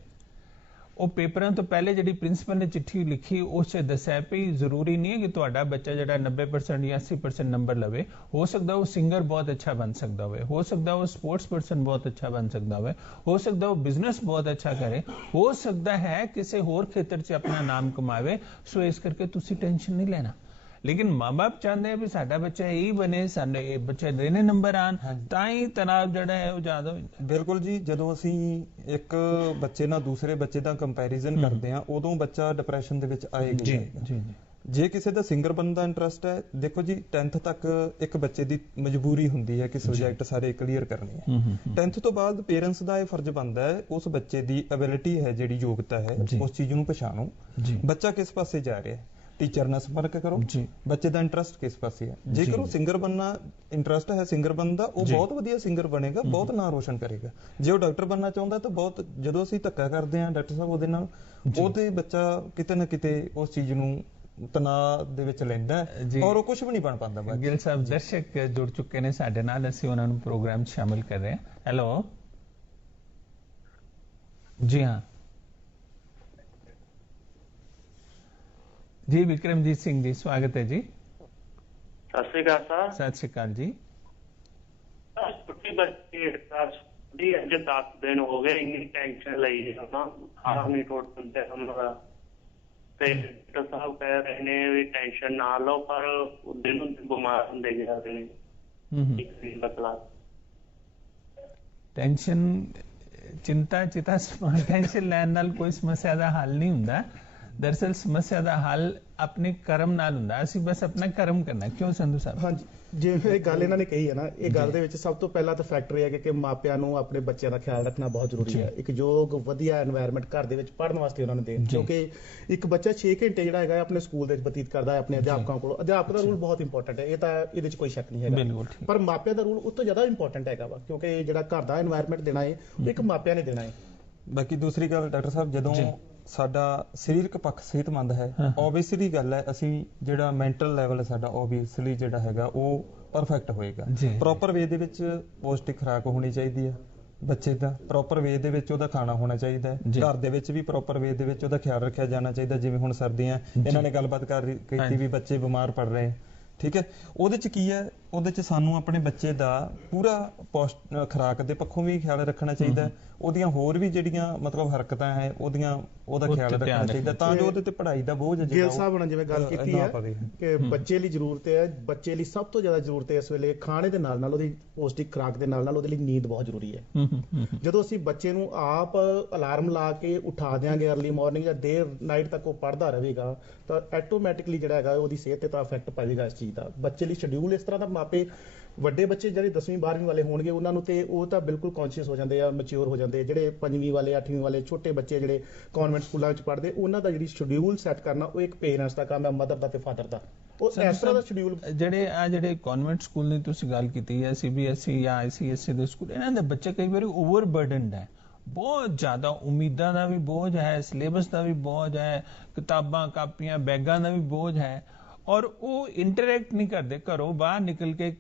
ਉਹ ਪੇਪਰਾਂ ਤੋਂ ਪਹਿਲੇ ਜਿਹੜੀ ਪ੍ਰਿੰਸੀਪਲ ਨੇ ਚਿੱਠੀ ਲਿਖੀ, ਉਸ 'ਚ ਦੱਸਿਆ ਵੀ ਜ਼ਰੂਰੀ ਨਹੀਂ ਹੈ ਕਿ ਤੁਹਾਡਾ ਬੱਚਾ ਜਿਹੜਾ 90% ਜਾਂ 80% ਨੰਬਰ ਲਵੇ। ਹੋ ਸਕਦਾ ਉਹ ਸਿੰਗਰ ਬਹੁਤ ਅੱਛਾ ਬਣ ਸਕਦਾ ਹੋਵੇ, ਹੋ ਸਕਦਾ ਉਹ ਸਪੋਰਟਸ ਪਰਸਨ ਬਹੁਤ ਅੱਛਾ ਬਣ ਸਕਦਾ ਹੋਵੇ, ਹੋ ਸਕਦਾ ਉਹ ਬਿਜ਼ਨਸ ਬਹੁਤ ਅੱਛਾ ਕਰੇ, ਹੋ ਸਕਦਾ ਹੈ ਕਿਸੇ ਹੋਰ ਖੇਤਰ 'ਚ ਆਪਣਾ ਨਾਮ ਕਮਾਵੇ। ਸੋ ਇਸ ਕਰਕੇ ਤੁਸੀਂ ਟੈਨਸ਼ਨ ਨਹੀਂ ਲੈਣਾ। ਲੇਕਿਨ ਮਾਂ-ਬਾਪ ਚਾਹੁੰਦੇ ਆ ਵੀ ਸਾਡਾ ਬੱਚਾ ਇਹੀ ਬਣੇ, ਸਾਡੇ ਇਹ ਬੱਚੇ ਦੇ ਨੇ ਨੰਬਰ ਆਣ, ਤਾਂ ਹੀ ਤਣਾਅ ਜਿਹੜਾ ਹੈ ਉਹ ਜ਼ਿਆਦਾ ਹੋ ਜਾਂਦਾ। ਬਿਲਕੁਲ ਜੀ, ਜਦੋਂ ਅਸੀਂ ਇੱਕ ਬੱਚੇ ਨਾਲ ਦੂਸਰੇ ਬੱਚੇ ਦਾ ਕੰਪੈਰੀਜ਼ਨ ਕਰਦੇ ਆ, ਉਦੋਂ ਬੱਚਾ ਡਿਪਰੈਸ਼ਨ ਦੇ ਵਿੱਚ ਆਏਗਾ। ਜੀ। ਜੇ ਕਿਸੇ ਦਾ ਸਿੰਗਰ ਬਣਨ ਦਾ ਇੰਟਰਸਟ ਹੈ, ਦੇਖੋ ਜੀ 10th ਤੱਕ ਇੱਕ ਬੱਚੇ ਦੀ ਮਜਬੂਰੀ ਹੁੰਦੀ ਹੈ ਕਿ ਸਬਜੈਕਟ ਸਾਰੇ ਕਲੀਅਰ ਕਰਨੇ ਹੈ। 10th ਤੋਂ ਬਾਅਦ ਪੇਰੈਂਟਸ ਦਾ ਇਹ ਫਰਜ਼ ਬਣਦਾ ਹੈ ਉਸ ਬੱਚੇ ਦੀ ਐਬਿਲਿਟੀ ਹੈ, ਜਿਹੜੀ ਯੋਗਤਾ ਹੈ, ਉਸ ਚੀਜ਼ ਨੂੰ ਪਛਾਣੋ। ਬੱਚਾ ਕਿਸ ਪਾਸੇ ਜਾ ਰਿਹਾ ਹੈ, ਟੀਚਰ ਨਾਲ ਸੰਪਰਕ ਕਰੋ, ਬੱਚੇ ਦਾ ਇੰਟਰਸਟ ਕਿਸ ਪਾਸੇ ਹੈ। ਜੇਕਰ ਉਹ ਸਿੰਗਰ ਬਣਨਾ ਇੰਟਰਸਟ ਹੈ ਸਿੰਗਰ ਬਣਨ ਦਾ, ਉਹ ਬਹੁਤ ਵਧੀਆ ਸਿੰਗਰ ਬਣੇਗਾ, ਬਹੁਤ ਨਾਂ ਰੋਸ਼ਨ ਕਰੇਗਾ। ਜੇ ਉਹ ਡਾਕਟਰ ਬਣਨਾ ਚਾਹੁੰਦਾ ਤਾਂ ਬਹੁਤ, ਜਦੋਂ ਅਸੀਂ ਧੱਕਾ ਕਰਦੇ ਹਾਂ ਡਾਕਟਰ ਸਾਹਿਬ ਉਹਦੇ ਨਾਲ, ਉਹਦੇ ਬੱਚਾ ਕਿਤੇ ਨਾ ਕਿਤੇ ਉਸ ਚੀਜ਼ ਨੂੰ ਤਣਾਅ ਦੇ ਵਿੱਚ ਲੈਂਦਾ ਔਰ ਉਹ ਕੁਝ ਵੀ ਨਹੀਂ ਬਣ ਪਾਉਂਦਾ। ਗਿੱਲ ਸਾਹਿਬ, ਦਰਸ਼ਕ ਜੁੜ ਚੁੱਕੇ ਨੇ ਸਾਡੇ ਨਾਲ, ਅਸੀਂ ਉਹਨਾਂ ਨੂੰ ਪ੍ਰੋਗਰਾਮ 'ਚ ਸ਼ਾਮਿਲ ਕਰ ਰਹੇ ਹਾਂ। ਹੈਲੋ ਜੀ, ਹਾਂ ਜੀ, ਵਿਕਰਮਜੀਤ ਸਿੰਘ ਜੀ, ਸਵਾਗਤ ਹੈ ਜੀ। ਸਤਿ ਸ਼੍ਰੀ ਅਕਾਲ ਸਰ। ਸਤਿ ਸ਼੍ਰੀ ਅਕਾਲ ਜੀ। ਛੁੱਟੀ ਬੱਚੇ ਦੀ ਅੱਜ 10 ਦਿਨ ਹੋ ਗਏ, ਇੰਨੀ ਟੈਨਸ਼ਨ ਲਈ ਹੈ, ਹਾਰ ਨਹੀਂ ਟੁੱਟਦੇ ਹਮਾਰਾ। ਤੇ ਡਾਕਟਰ ਸਾਹਿਬ ਕਹਿ ਰਹੇ ਨੇ ਵੀ ਟੈਨਸ਼ਨ ਨਾ ਲਓ, ਪਰ ਦਿਨ ਨੂੰ ਬਿਮਾਰ ਹੁੰਦੇ ਜਾ ਰਹੇ ਨੇ। ਟੈਨਸ਼ਨ, ਚਿੰਤਾ ਟੈਨਸ਼ਨ ਲੈਣ ਨਾਲ ਕੋਈ ਸਮੱਸਿਆ ਦਾ ਹੱਲ ਨਹੀਂ ਹੁੰਦਾ। ਦਰਅਸਲ ਸਮੱਸਿਆ ਦਾ ਹੱਲ ਆਪਣੇ ਕਰਮ ਨਾਲ ਹੁੰਦਾ, ਅਸੀਂ ਬਸ ਆਪਣਾ ਕਰਮ ਕਰਨਾ। ਕਿਉਂ ਸੰਧੂ ਸਾਹਿਬ? ਹਾਂਜੀ, ਜਿਵੇਂ ਇਹ ਗੱਲ ਇਹਨਾਂ ਨੇ ਕਹੀ ਹੈ ਨਾ, ਇਹ ਗੱਲ ਦੇ ਵਿੱਚ ਸਭ ਤੋਂ ਪਹਿਲਾਂ ਤਾਂ ਫੈਕਟਰ ਇਹ ਹੈ ਕਿ ਮਾਪਿਆਂ ਨੂੰ ਆਪਣੇ ਬੱਚਿਆਂ ਦਾ ਖਿਆਲ ਰੱਖਣਾ ਬਹੁਤ ਜ਼ਰੂਰੀ ਹੈ। ਇੱਕ ਯੋਗ ਵਧੀਆ এনवायरमेंट ਘਰ ਦੇ ਵਿੱਚ ਪੜ੍ਹਨ ਵਾਸਤੇ ਉਹਨਾਂ ਨੂੰ ਦੇਣ, ਕਿਉਂਕਿ ਇੱਕ ਬੱਚਾ 6 ਘੰਟੇ ਜਿਹੜਾ ਹੈਗਾ ਆਪਣੇ ਸਕੂਲ ਦੇ ਵਿੱਚ ਬਤੀਤ ਕਰਦਾ ਹੈ ਆਪਣੇ ਅਧਿਆਪਕਾਂ ਕੋਲ। ਅਧਿਆਪਕ ਦਾ ਰੋਲ ਬਹੁਤ ਇੰਪੋਰਟੈਂਟ ਹੈ, ਇਹ ਤਾਂ ਇਹਦੇ ਵਿੱਚ ਕੋਈ ਸ਼ੱਕ ਨਹੀਂ ਹੈਗਾ, ਪਰ ਮਾਪਿਆਂ ਦਾ ਰੋਲ ਉਸ ਤੋਂ ਜ਼ਿਆਦਾ ਇੰਪੋਰਟੈਂਟ ਹੈਗਾ ਵਾ, ਕਿਉਂਕਿ ਜਿਹੜਾ ਘਰ ਦਾ এনवायरमेंट ਦੇਣਾ ਹੈ ਉਹ ਇੱਕ ਮਾਪਿਆਂ ਨੇ ਦੇਣਾ ਹੈ। ਬਾਕੀ ਦੂਸਰੀ ਗੱਲ ਡਾਕਟਰ ਸਾਹਿਬ, ਜਦੋਂ ਸਾਡਾ ਸਰੀਰਕ ਪੱਖ ਸਿਹਤਮੰਦ ਹੈ, ਓਬਵੀਅਸਲੀ ਗੱਲ ਹੈ, ਅਸੀਂ ਜਿਹੜਾ ਮੈਂਟਲ ਲੈਵਲ ਹੈ ਸਾਡਾ ਓਬਵੀਅਸਲੀ ਜਿਹੜਾ ਹੈਗਾ ਉਹ ਪਰਫੈਕਟ ਹੋਏਗਾ। ਪ੍ਰੋਪਰ ਵੇ ਦੇ ਵਿੱਚ ਪੌਸ਼ਟਿਕ ਖੁਰਾਕ ਹੋਣੀ ਚਾਹੀਦੀ ਹੈ ਬੱਚੇ ਦਾ, ਪ੍ਰੋਪਰ ਵੇ ਦੇ ਵਿੱਚ ਉਹਦਾ ਖਾਣਾ ਹੋਣਾ ਚਾਹੀਦਾ ਹੈ, ਘਰ ਦੇ ਵਿੱਚ ਵੀ ਪ੍ਰੋਪਰ ਵੇ ਦੇ ਵਿੱਚ ਉਹਦਾ ਖਿਆਲ ਰੱਖਿਆ ਜਾਣਾ ਚਾਹੀਦਾ। ਜਿਵੇਂ ਹੁਣ ਸਰਦੀਆਂ, ਇਹਨਾਂ ਨੇ ਗੱਲਬਾਤ ਕੀਤੀ ਵੀ ਬੱਚੇ ਬਿਮਾਰ ਪੜ ਰਹੇ, ਠੀਕ ਹੈ, ਉਹਦੇ ਚ ਕੀ ਹੈ, ਉਹਦੇ ਚ ਸਾਨੂੰ ਆਪਣੇ ਬੱਚੇ ਦਾ ਪੂਰਾ ਖੁਰਾਕ ਦੇ ਪੱਖੋਂ ਵੀ ਖਿਆਲ ਰੱਖਣਾ ਚਾਹੀਦਾ, ਉਹਦੀਆਂ ਹੋਰ ਵੀ ਜਿਹੜੀਆਂ ਮਤਲਬ ਹਰਕਤਾਂ ਹੈ ਉਹਦਾ ਖਿਆਲ ਰੱਖਣਾ ਚਾਹੀਦਾ, ਤਾਂ ਜੋ ਉਹਦੇ ਤੇ ਪੜ੍ਹਾਈ ਦਾ ਬੋਝ ਹੈ। ਗਿੱਲ ਸਾਹਿਬ ਨੇ ਜਿਵੇਂ ਗੱਲ ਕੀਤੀ ਹੈ ਕਿ ਬੱਚੇ ਲਈ ਜ਼ਰੂਰਤ ਹੈ, ਬੱਚੇ ਲਈ ਸਭ ਤੋਂ ਜ਼ਿਆਦਾ ਜ਼ਰੂਰਤ ਹੈ ਇਸ ਵੇਲੇ ਖਾਣੇ ਦੇ ਨਾਲ ਨਾਲ, ਉਹਦੀ ਪੌਸ਼ਟਿਕ ਖੁਰਾਕ ਦੇ ਨਾਲ ਨਾਲ ਉਹਦੇ ਲਈ ਨੀਂਦ ਬਹੁਤ ਜ਼ਰੂਰੀ ਹੈ। ਜਦੋਂ ਅਸੀਂ ਬੱਚੇ ਨੂੰ ਆਪ ਅਲਾਰਮ ਲਾ ਕੇ ਉਠਾ ਦਿਆਂਗੇ ਅਰਲੀ ਮਾਰਨਿੰਗ ਜਾਂ ਦੇਰ ਨਾਈਟ ਤੱਕ ਉਹ ਪੜ੍ਹਦਾ ਰਹੇਗਾ, ਤਾਂ ਆਟੋਮੈਟਿਕਲੀ ਜਿਹੜਾ ਹੈਗਾ ਉਹਦੀ ਸਿਹਤ ਤੇ ਤਾਂ ਇਫੈਕਟ ਪਵੇਗਾ ਇਸ ਚੀਜ਼ ਦਾ। ਬੱਚੇ ਲਈ ਸ਼ਡਿਊਲ ਇਸ ਤਰ੍ਹਾਂ ਦਾ ਆਪੇ ਵੱਡੇ ਬੱਚੇ ਜਿਹੜੇ 10ਵੀਂ 12ਵੀਂ ਵਾਲੇ ਹੋਣਗੇ ਉਹਨਾਂ ਨੂੰ ਤੇ ਉਹ ਤਾਂ ਬਿਲਕੁਲ ਕੌਨਸ਼ੀਅਸ ਹੋ ਜਾਂਦੇ ਆ, ਮੈਚੁਰ ਹੋ ਜਾਂਦੇ ਆ। ਜਿਹੜੇ 5ਵੀਂ ਵਾਲੇ 8ਵੀਂ ਵਾਲੇ ਛੋਟੇ ਬੱਚੇ ਜਿਹੜੇ ਕਨਵੈਂਟ ਸਕੂਲਾਂ ਵਿੱਚ ਪੜ੍ਹਦੇ, ਉਹਨਾਂ ਦਾ ਜਿਹੜੀ ਸ਼ਡਿਊਲ ਸੈੱਟ ਕਰਨਾ ਉਹ ਇੱਕ ਪੇਰੈਂਟਸ ਦਾ ਕੰਮ ਹੈ, ਮਦਰ ਦਾ ਤੇ ਫਾਦਰ ਦਾ। ਉਹ ਇਸ ਤਰ੍ਹਾਂ ਦਾ ਸ਼ਡਿਊਲ ਜਿਹੜੇ ਕਨਵੈਂਟ ਸਕੂਲ ਦੀ ਤੁਸੀਂ ਗੱਲ ਕੀਤੀ ਹੈ, CBSE ਜਾਂ ICSE ਦੇ ਸਕੂਲ, ਇਹਨਾਂ ਦੇ ਬੱਚੇ ਕਈ ਵਾਰੀ ਓਵਰਬਰਡਨਡ ਹੈ, ਬਹੁਤ ਜ਼ਿਆਦਾ ਉਮੀਦਾਂ ਦਾ ਵੀ ਬੋਝ ਹੈ, ਸਿਲੇਬਸ ਦਾ ਵੀ ਬੋਝ ਹੈ, ਕਿਤਾਬਾਂ ਕਾਪੀਆਂ ਬੈਗਾਂ ਦਾ ਵੀ ਬੋਝ ਹੈ, ਔਰ ਉਹ ਇੰਟਰੈਕਟ ਨਹੀਂ ਕਰਦੇ। ਘਰੋਂ ਬਾਹਰ ਨਿਕਲ ਕੇ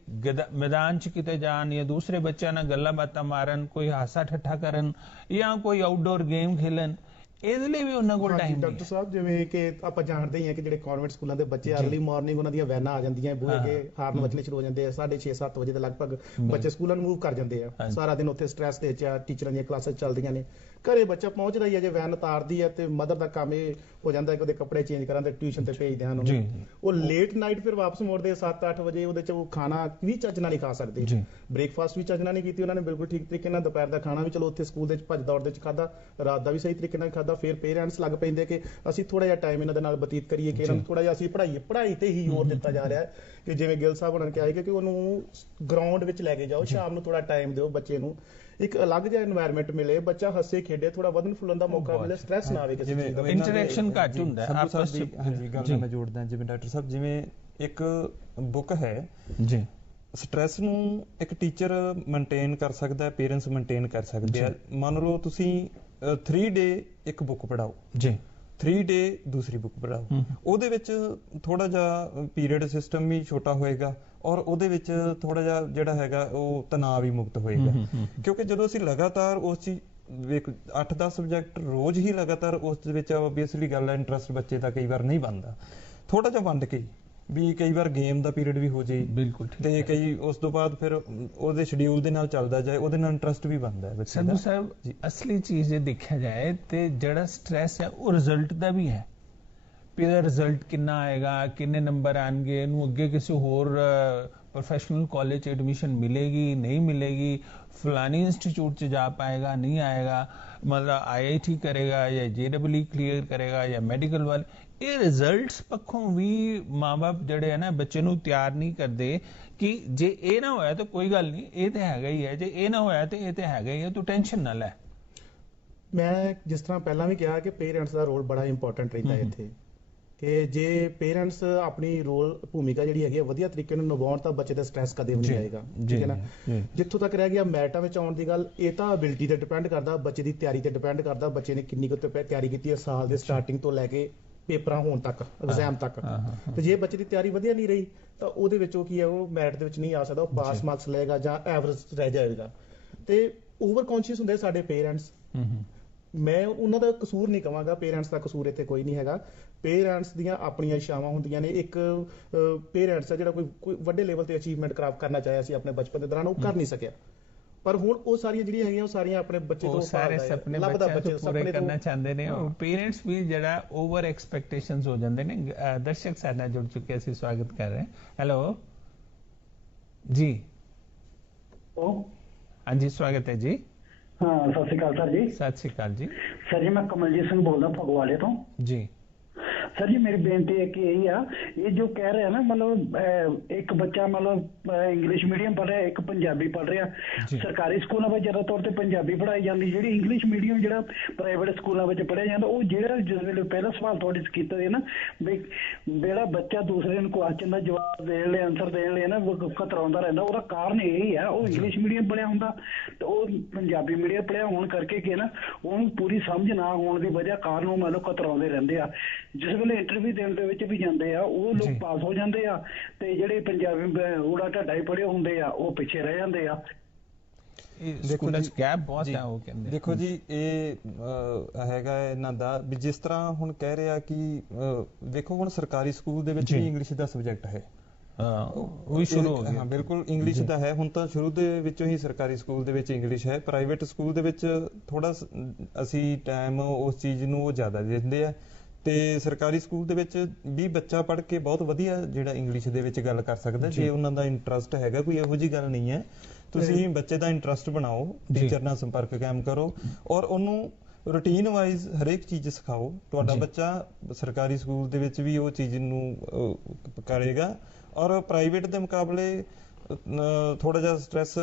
ਮੈਦਾਨ 'ਚ ਕਿਤੇ ਜਾਣ ਜਾਂ ਦੂਸਰੇ ਬੱਚਿਆਂ ਨਾਲ ਗੱਲਾਂ ਬਾਤਾਂ ਮਾਰਨ, ਕੋਈ ਹਾਸਾ ਠੱਠਾ ਕਰਨ ਜਾਂ ਕੋਈ ਆਊਟਡੋਰ ਗੇਮ ਖੇਲਣ, ਇਹਦੇ ਲਈ ਵੀ ਉਹਨਾਂ ਕੋਲ ਟਾਈਮ ਨਹੀਂ। ਡਾਕਟਰ ਸਾਹਿਬ, ਜਿਵੇਂ ਕਿ ਆਪਾਂ ਜਾਣਦੇ ਹੀ ਹਾਂ ਕਿ ਜਿਹੜੇ ਕਨਵੈਂਟ ਸਕੂਲਾਂ ਦੇ ਬੱਚੇ ਅਰਲੀ ਮਾਰਨਿੰਗ ਉਹਨਾਂ ਦੀਆਂ ਵੈਨਾਂ ਆ ਜਾਂਦੀਆਂ, ਬੂਹੇ ਕੇ ਹਾਰਨ ਵੱਜਣੇ ਸ਼ੁਰੂ ਹੋ ਜਾਂਦੇ ਆ, 6:30 7 ਵਜੇ ਦੇ ਲਗਭਗ ਬੱਚੇ ਸਕੂਲਾਂ ਨੂੰ ਮੂਵ ਕਰ ਜਾਂਦੇ ਆ। ਸਾਰਾ ਦਿਨ ਉੱਥੇ ਸਟ੍ਰੈਸ ਦੇ ਵਿੱਚ ਆ, ਟੀਚਰਾਂ ਦੀਆਂ ਕਲਾਸਾਂ ਚੱਲਦੀਆਂ ਨੇ, ਘਰੇ ਬੱਚਾ ਪਹੁੰਚਦਾ ਹੀ ਹੈ, ਜੇ ਵੈਨ ਉਤਾਰਦੀ ਹੈ ਤੇ ਮਦਰ ਦਾ ਕੰਮ ਇਹ ਹੋ ਜਾਂਦਾ ਕਿ ਉਹਦੇ ਕੱਪੜੇ ਚੇਂਜ ਕਰਾਂ ਤੇ ਟਿਊਸ਼ਨ ਤੇ ਭੇਜਦੇ ਹਨ ਉਹਨੂੰ। ਉਹ ਲੇਟ ਨਾਈਟ ਫਿਰ ਵਾਪਸ ਮੁੜਦੇ 7-8 ਵਜੇ, ਉਹਦੇ ਚ ਉਹ ਖਾਣਾ ਵੀ ਚੱਜ ਨਾਲ ਨਹੀਂ ਖਾ ਸਕਦੇ, ਬ੍ਰੇਕਫਾਸਟ ਵੀ ਚੱਜ ਨਾਲ ਨਹੀਂ ਕੀਤੀ ਉਹਨਾਂ ਨੇ ਬਿਲਕੁਲ ਠੀਕ ਤਰੀਕੇ ਨਾਲ, ਦੁਪਹਿਰ ਦਾ ਖਾਣਾ ਵੀ ਚਲੋ ਉੱਥੇ ਸਕੂਲ ਦੇ ਵਿੱਚ ਭੱਜ ਦੌੜ ਦੇ ਵਿੱਚ ਖਾਦਾ, ਰਾਤ ਦਾ ਵੀ ਸਹੀ ਤਰੀਕੇ ਨਾਲ ਖਾਦਾ। ਫਿਰ ਪੇਰੈਂਟਸ ਲੱਗ ਪੈਂਦੇ ਕਿ ਅਸੀਂ ਥੋੜਾ ਜਿਹਾ ਟਾਈਮ ਇਹਨਾਂ ਦੇ ਨਾਲ ਬਤੀਤ ਕਰੀਏ, ਕਿ ਇਹਨਾਂ ਨੂੰ ਥੋੜਾ ਜਿਹਾ ਅਸੀਂ ਪੜ੍ਹਾਈ ਤੇ ਹੀ ਜ਼ੋਰ ਦਿੱਤਾ ਜਾ ਰਿਹਾ ਹੈ, ਕਿ ਜਿਵੇਂ ਗਿੱਲ ਸਾਹਿਬ ਉਹਨਾਂ ਨੇ ਕਿਹਾ ਕਿ ਉਹਨੂੰ ਗਰਾਊਂਡ ਵਿੱਚ ਲੈ ਕੇ ਜਾਓ, ਸ਼ਾਮ ਨੂੰ ਥੋੜਾ ਟਾਈਮ ਦਿਓ, ਬੱਚੇ ਨੂੰ ਇੱਕ ਅਲੱਗ ਜਿਹਾ এনवायरमेंट ਮਿਲੇ, ਬੱਚਾ ਹੱਸੇ ਖੇਡੇ, ਥੋੜਾ ਵਧਣ ਫੁੱਲਣ ਦਾ ਮੌਕਾ ਮਿਲੇ, ਸਟ੍ਰੈਸ ਨਾ ਆਵੇ ਕਿਸੇ ਚੀਜ਼ ਦਾ, ਇੰਟਰੈਕਸ਼ਨ ਘੱਟ ਹੁੰਦਾ ਹੈ ਆਪਸ ਵਿੱਚ। ਹਾਂਜੀ, ਗੱਲ ਮੈਂ ਜੋੜਦਾ, ਜਿਵੇਂ ਡਾਕਟਰ ਸਾਹਿਬ, ਜਿਵੇਂ ਇੱਕ ਬੁੱਕ ਹੈ ਜੀ, ਸਟ੍ਰੈਸ ਨੂੰ ਇੱਕ ਟੀਚਰ ਮੇਨਟੇਨ ਕਰ ਸਕਦਾ ਹੈ, ਪੇਰੈਂਟਸ ਮੇਨਟੇਨ ਕਰ ਸਕਦੇ ਆ। ਮੰਨ ਲਓ ਤੁਸੀਂ 3 ਡੇ ਇੱਕ ਬੁੱਕ ਪੜ੍ਹਾਓ ਜੀ, 3 ਡੇ ਦੂਸਰੀ ਬੁੱਕ ਪੜ੍ਹਾਓ, ਉਹਦੇ ਵਿੱਚ ਥੋੜਾ ਜਿਹਾ ਪੀਰੀਅਡ ਸਿਸਟਮ ਵੀ ਛੋਟਾ ਹੋਏਗਾ, ਔਰ ਉਹਦੇ ਵਿੱਚ ਥੋੜਾ ਜਿਹਾ ਜਿਹੜਾ ਹੈਗਾ ਉਹ ਤਣਾਅ ਵੀ ਮੁਕਤ ਹੋਏਗਾ। ਕਿਉਂਕਿ ਜਦੋਂ ਅਸੀਂ ਲਗਾਤਾਰ ਉਸ ਚੀਜ਼ 8-10 ਸਬਜੈਕਟ ਰੋਜ਼ ਹੀ ਲਗਾਤਾਰ ਉਸ ਦੇ ਵਿੱਚ, ਓਬਵੀਅਸਲੀ ਗੱਲ ਹੈ, ਇੰਟਰਸਟ ਬੱਚੇ ਦਾ ਕਈ ਵਾਰ ਨਹੀਂ ਬਣਦਾ, ਥੋੜਾ ਜਿਹਾ ਵੰਡ ਕੇ ਵੀ ਕਈ ਵਾਰ ਗੇਮ ਦਾ ਪੀਰੀਅਡ ਵੀ ਹੋ ਜਾਏ, ਬਿਲਕੁਲ, ਤੇ ਕਈ ਉਸ ਤੋਂ ਬਾਅਦ ਫਿਰ ਉਹਦੇ ਸ਼ਡਿਊਲ ਦੇ ਨਾਲ ਚੱਲਦਾ ਜਾਏ, ਉਹਦੇ ਨਾਲ ਇੰਟਰਸਟ ਵੀ ਬਣਦਾ ਹੈ ਬੱਚੇ ਦਾ। ਸੰਧੂ ਸਾਹਿਬ, ਅਸਲੀ ਚੀਜ਼ ਜੇ ਦੇਖਿਆ ਜਾਏ ਤੇ ਜਿਹੜਾ ਸਟ੍ਰੈਸ ਹੈ ਉਹ ਰਿਜ਼ਲਟ ਦਾ ਵੀ ਹੈ, ਵੀ ਇਹਦਾ ਰਿਜ਼ਲਟ ਕਿੰਨਾ ਆਏਗਾ, ਕਿੰਨੇ ਨੰਬਰ ਆਣਗੇ, ਇਹਨੂੰ ਅੱਗੇ ਕਿਸੇ ਹੋਰ ਪ੍ਰੋਫੈਸ਼ਨਲ ਕਾਲਜ 'ਚ ਐਡਮਿਸ਼ਨ ਮਿਲੇਗੀ ਨਹੀਂ ਮਿਲੇਗੀ, ਫਲਾਨੀ ਇੰਸਟੀਚਿਊਟ 'ਚ ਜਾ ਪਾਏਗਾ ਨਹੀਂ ਆਏਗਾ, ਮਤਲਬ IIT ਕਰੇਗਾ ਜਾਂ JEE ਕਲੀਅਰ ਕਰੇਗਾ ਜਾਂ ਮੈਡੀਕਲ ਵਾਲੇ, ਇਹ ਰਿਜ਼ਲਟਸ ਪੱਖੋਂ ਵੀ ਮਾਂ-ਬਾਪ ਜਿਹੜੇ ਹੈ ਨਾ ਬੱਚੇ ਨੂੰ ਤਿਆਰ ਨਹੀਂ ਕਰਦੇ ਕਿ ਜੇ ਇਹ ਨਾ ਹੋਇਆ ਤਾਂ ਕੋਈ ਗੱਲ ਨਹੀਂ, ਇਹ ਤਾਂ ਹੈਗਾ ਹੀ ਹੈ, ਜੇ ਇਹ ਨਾ ਹੋਇਆ ਤੇ ਇਹ ਤਾਂ ਹੈਗਾ ਹੀ ਹੈ, ਤੂੰ ਟੈਨਸ਼ਨ ਨਾ ਲੈ। ਮੈਂ ਜਿਸ ਤਰ੍ਹਾਂ ਪਹਿਲਾਂ ਵੀ ਕਿਹਾ ਕਿ ਪੇਰੈਂਟਸ ਦਾ ਰੋਲ ਬੜਾ ਇੰਪੋਰਟੈਂਟ ਰਹਿੰਦਾ ਇੱਥੇ, ਕਿ ਜੇ ਪੇਰੈਂਟਸ ਆਪਣੀ ਭੂਮਿਕਾ ਜਿਹੜੀ ਹੈਗੀ ਵਧੀਆ ਤਰੀਕੇ ਨਾਲ ਨਿਭਾਉਣ ਤਾਂ ਬੱਚੇ ਦਾ ਸਟ੍ਰੈਸ ਕਦੇ ਵੀ ਨਹੀਂ ਆਏਗਾ, ਠੀਕ ਹੈ ਨਾ। ਜਿੱਥੋਂ ਤੱਕ ਰਹਿ ਗਿਆ ਮੈਰਿਟਾਂ ਵਿੱਚ ਆਉਣ ਦੀ ਗੱਲ, ਇਹ ਤਾਂ ਅਬਿਲਿਟੀ ਤੇ ਡਿਪੈਂਡ ਕਰਦਾ, ਬੱਚੇ ਦੀ ਤਿਆਰੀ ਤੇ ਡਿਪੈਂਡ ਕਰਦਾ, ਬੱਚੇ ਨੇ ਕਿੰਨੀ ਕੁ ਤਿਆਰੀ ਕੀਤੀ ਹੈ ਸਾਲ ਦੇ ਸਟਾਰਟਿੰਗ ਤੋਂ ਲੈ ਕੇ ਪੇਪਰਾਂ ਹੋਣ ਤੱਕ, ਐਗਜ਼ਾਮ ਤੱਕ। ਤੇ ਜੇ ਬੱਚੇ ਦੀ ਤਿਆਰੀ ਵਧੀਆ ਨਹੀਂ ਰਹੀ ਤਾਂ ਉਹਦੇ ਵਿੱਚ ਉਹ ਕੀ ਹੈ, ਉਹ ਮੈਰਿਟ ਦੇ ਵਿੱਚ ਨਹੀਂ ਆ ਸਕਦਾ, ਉਹ ਪਾਸ ਮਾਰਕਸ ਲਏਗਾ ਜਾਂ ਐਵਰੇਜ ਰਹਿ ਜਾਏਗਾ। ਤੇ ਓਵਰ ਕੌਨਸ਼ੀਅਸ ਹੁੰਦੇ ਸਾਡੇ ਪੇਰੈਂਟਸ, ਮੈਂ ਉਹਨਾਂ ਦਾ ਕਸੂਰ ਨਹੀਂ ਕਵਾਂਗਾ, ਪੇਰੈਂਟਸ ਦਾ ਕਸੂਰ ਇੱਥੇ ਕੋਈ ਨਹੀਂ ਹੈਗਾ, ਪੇਰੈਂਟਸ ਦੀਆਂ ਆਪਣੀਆਂ ਇੱਛਾਵਾਂ ਹੁੰਦੀਆਂ ਨੇ। ਇੱਕ ਪੇਰੈਂਟਸ ਆ ਜਿਹੜਾ ਕੋਈ ਵੱਡੇ ਲੈਵਲ ਤੇ ਅਚੀਵਮੈਂਟ ਕਰਨਾ ਚਾਹਿਆ ਸੀ ਆਪਣੇ ਬਚਪਨ ਦੇ ਦੌਰਾਨ, ਉਹ ਕਰ ਨਹੀਂ ਸਕਿਆ, ਪਰ ਹੁਣ ਉਹ ਸਾਰੀਆਂ ਜਿਹੜੀਆਂ ਹੈਗੀਆਂ ਉਹ ਸਾਰੀਆਂ ਆਪਣੇ ਬੱਚੇ ਤੋਂ ਸਾਰੇ ਸੁਪਨੇ ਪੂਰੇ ਕਰਨਾ ਚਾਹੁੰਦੇ ਨੇ। ਉਹ ਪੇਰੈਂਟਸ ਵੀ ਜਿਹੜਾ ਓਵਰ ਐਕਸਪੈਕਟੇਸ਼ਨਸ ਹੋ ਜਾਂਦੇ ਨੇ। ਦਰਸ਼ਕ ਸਾਡੇ ਨਾਲ ਜੁੜ ਚੁੱਕੇ, ਅਸੀਂ ਸਵਾਗਤ ਕਰ ਰਹੇ ਹਾਂ। ਹੈਲੋ ਜੀ, ਹਾਂਜੀ ਸਵਾਗਤ ਹੈ ਜੀ। ਹਾਂ, ਸਤਿ ਸ਼੍ਰੀ ਅਕਾਲ ਸਰ ਜੀ। ਸਤਿ ਸ਼੍ਰੀ ਅਕਾਲ ਜੀ। ਸਰ ਜੀ, ਮੈਂ ਕਮਲਜੀਤ ਸਿੰਘ ਬੋਲਦਾ ਫਗਵਾੜੇ ਤੋਂ ਜੀ। ਸਰ ਜੀ, ਮੇਰੀ ਬੇਨਤੀ ਹੈ ਕਿ ਇਹ ਆ, ਇਹ ਜੋ ਕਹਿ ਰਿਹਾ ਨਾ, ਮਤਲਬ ਇੱਕ ਬੱਚਾ ਮਤਲਬ ਇੰਗਲਿਸ਼ ਮੀਡੀਅਮ ਪੜ੍ਹ ਰਿਹਾ, ਇੱਕ ਪੰਜਾਬੀ ਪੜ੍ਹ ਰਿਹਾ। ਸਰਕਾਰੀ ਸਕੂਲਾਂ ਵਿੱਚ ਜ਼ਿਆਦਾ ਤੌਰ ਤੇ ਪੰਜਾਬੀ ਪੜ੍ਹਾਈ ਜਾਂਦੀ, ਜਿਹੜੀ ਇੰਗਲਿਸ਼ ਮੀਡੀਅਮ ਜਿਹੜਾ ਪ੍ਰਾਈਵੇਟ ਸਕੂਲਾਂ ਵਿੱਚ ਪੜ੍ਹਿਆ ਜਾਂਦਾ, ਉਹ ਜਿਹੜਾ ਜਿਸ ਵੇਲੇ ਪਹਿਲਾ ਸਵਾਲ ਤੁਹਾਡੇ ਕੀਤਾ ਸੀ ਨਾ, ਵੀ ਜਿਹੜਾ ਬੱਚਾ ਦੂਸਰੇ ਨੂੰ ਕੁਐਸਚਨ ਦਾ ਜਵਾਬ ਦੇਣ ਲਈ, ਆਨਸਰ ਦੇਣ ਲਈ ਨਾ ਕਤਰਾਉਂਦਾ ਰਹਿੰਦਾ, ਉਹਦਾ ਕਾਰਨ ਇਹ ਆ, ਉਹ ਇੰਗਲਿਸ਼ ਮੀਡੀਅਮ ਪੜ੍ਹਿਆ ਹੁੰਦਾ ਤੇ ਉਹ ਪੰਜਾਬੀ ਮੀਡੀਅਮ ਪੜ੍ਹਿਆ ਹੋਣ ਕਰਕੇ ਕਿ ਨਾ ਉਹਨੂੰ ਪੂਰੀ ਸਮਝ ਨਾ ਹੋਣ ਦੀ ਵਜ੍ਹਾ ਕਾਰਨ ਉਹ ਮਤਲਬ ਕਤਰਾਉਂਦੇ ਰਹਿੰਦੇ ਆ। ਜਿਸ ਵੇਲੇ ਇੰਟਰਵਿਊ ਦੇਣ ਦੇ ਵਿੱਚ ਵੀ ਜਾਂਦੇ ਆ, ਉਹ ਲੋਕ ਪਾਸ ਹੋ ਜਾਂਦੇ ਆ, ਤੇ ਜਿਹੜੇ ਪੰਜਾਬੀ ਊੜਾ ਢਾਡਾ ਹੀ ਪੜ੍ਹੇ ਹੁੰਦੇ ਆ ਉਹ ਪਿੱਛੇ ਰਹਿ ਜਾਂਦੇ ਆ। ਦੇਖੋ ਜੀ, ਇਹ ਹੈਗਾ ਇਹਨਾਂ ਦਾ ਵੀ ਜਿਸ ਤਰ੍ਹਾਂ ਹੁਣ ਕਹਿ ਰਿਹਾ ਕਿ ਦੇਖੋ ਹੁਣ ਸਰਕਾਰੀ ਸਕੂਲ ਦੇ ਵਿੱਚ ਵੀ ਇੰਗਲਿਸ਼ ਦਾ ਸਬਜੈਕਟ ਹੈ, ਉਹ ਸ਼ੁਰੂ ਹੋ ਗਿਆ। ਹਾਂ ਬਿਲਕੁਲ, ਇੰਗਲਿਸ਼ ਦਾ ਹੈ ਹੁਣ ਤਾਂ ਸ਼ੁਰੂ ਦੇ ਵਿੱਚੋਂ ਹੀ ਸਰਕਾਰੀ ਸਕੂਲ ਦੇ ਵਿੱਚ ਇੰਗਲਿਸ਼ ਹੈ। ਪ੍ਰਾਈਵੇਟ ਸਕੂਲ ਦੇ ਵਿੱਚ ਥੋੜਾ ਅਸੀਂ ਟਾਈਮ ਉਸ ਚੀਜ਼ ਨੂੰ ਉਹ ਜ਼ਿਆਦਾ ਦਿੰਦੇ ਆ, ਤੇ ਸਰਕਾਰੀ ਸਕੂਲ ਦੇ ਵਿੱਚ ਵੀ ਬੱਚਾ ਪੜ੍ਹ ਕੇ ਬਹੁਤ ਵਧੀਆ ਜਿਹੜਾ ਇੰਗਲਿਸ਼ ਦੇ ਵਿੱਚ ਗੱਲ ਕਰ ਸਕਦਾ, ਜੇ ਉਹਨਾਂ ਦਾ ਇੰਟਰਸਟ ਹੈਗਾ, ਕੋਈ ਇਹੋ ਜਿਹੀ ਗੱਲ ਨਹੀਂ ਹੈ। ਤੁਸੀਂ ਬੱਚੇ ਦਾ ਇੰਟਰਸਟ ਬਣਾਓ, ਟੀਚਰ ਨਾਲ ਸੰਪਰਕ ਕਾਇਮ ਕਰੋ, ਔਰ ਉਹਨੂੰ ਰੂਟੀਨ ਵਾਈਜ਼ ਹਰੇਕ ਚੀਜ਼ ਸਿਖਾਓ। ਤੁਹਾਡਾ ਬੱਚਾ ਸਰਕਾਰੀ ਸਕੂਲ ਦੇ ਵਿੱਚ ਵੀ ਉਹ ਚੀਜ਼ ਨੂੰ ਕਰੇਗਾ, ਔਰ ਪ੍ਰਾਈਵੇਟ ਦੇ ਮੁਕਾਬਲੇ ਥੋੜਾ ਜਿਹਾ ਸਟ੍ਰੈਸ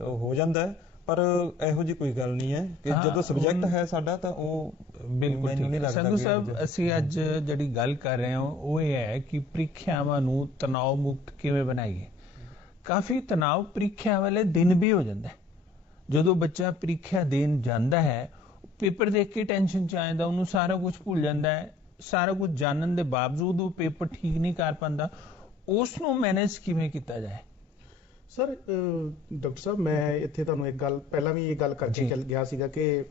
ਹੋ ਜਾਂਦਾ ਹੈ, ਪਰ ਇਹੋ ਜੀ ਕੋਈ ਗੱਲ ਨਹੀਂ ਹੈ ਕਿ ਜਦੋਂ ਸਬਜੈਕਟ ਹੈ ਸਾਡਾ ਤਾਂ ਉਹ ਬਿਲਕੁਲ ਠੀਕ ਹੈ। ਸੰਧੂ ਸਾਹਿਬ, ਅਸੀਂ ਅੱਜ ਜਿਹੜੀ ਗੱਲ ਕਰ ਰਹੇ ਹਾਂ ਉਹ ਇਹ ਹੈ ਕਿ ਪ੍ਰੀਖਿਆਵਾਂ ਨੂੰ ਤਣਾਅ ਮੁਕਤ ਕਿਵੇਂ ਬਣਾਈਏ। ਕਾਫੀ ਤਣਾਅ ਪ੍ਰੀਖਿਆ ਵਾਲੇ ਦਿਨ ਵੀ ਹੋ ਜਾਂਦਾ ਹੈ। ਜਦੋਂ ਬੱਚਾ ਪ੍ਰੀਖਿਆ ਦੇਣ ਜਾਂਦਾ ਹੈ, ਪੇਪਰ ਦੇਖ ਕੇ ਟੈਨਸ਼ਨ ਚ ਆ ਜਾਂਦਾ, ਉਹਨੂੰ ਸਾਰਾ ਕੁਝ ਭੁੱਲ ਜਾਂਦਾ ਹੈ। ਸਾਰਾ ਕੁਝ ਜਾਣਨ ਦੇ ਬਾਵਜੂਦ ਉਹ ਪੇਪਰ ਠੀਕ ਨਹੀਂ ਕਰ ਪਾਉਂਦਾ। ਉਸ ਨੂੰ ਮੈਨੇਜ ਕਿਵੇਂ ਕੀਤਾ ਜਾਏ? ਸਰ, ਡਾਕਟਰ ਸਾਹਿਬ, ਮੈਂ ਇੱਥੇ ਤੁਹਾਨੂੰ ਇੱਕ ਗੱਲ ਪਹਿਲਾਂ ਵੀ ਇਹ ਗੱਲ ਕਰਕੇ ਚੱਲ ਗਿਆ ਸੀਗਾ ਕਿ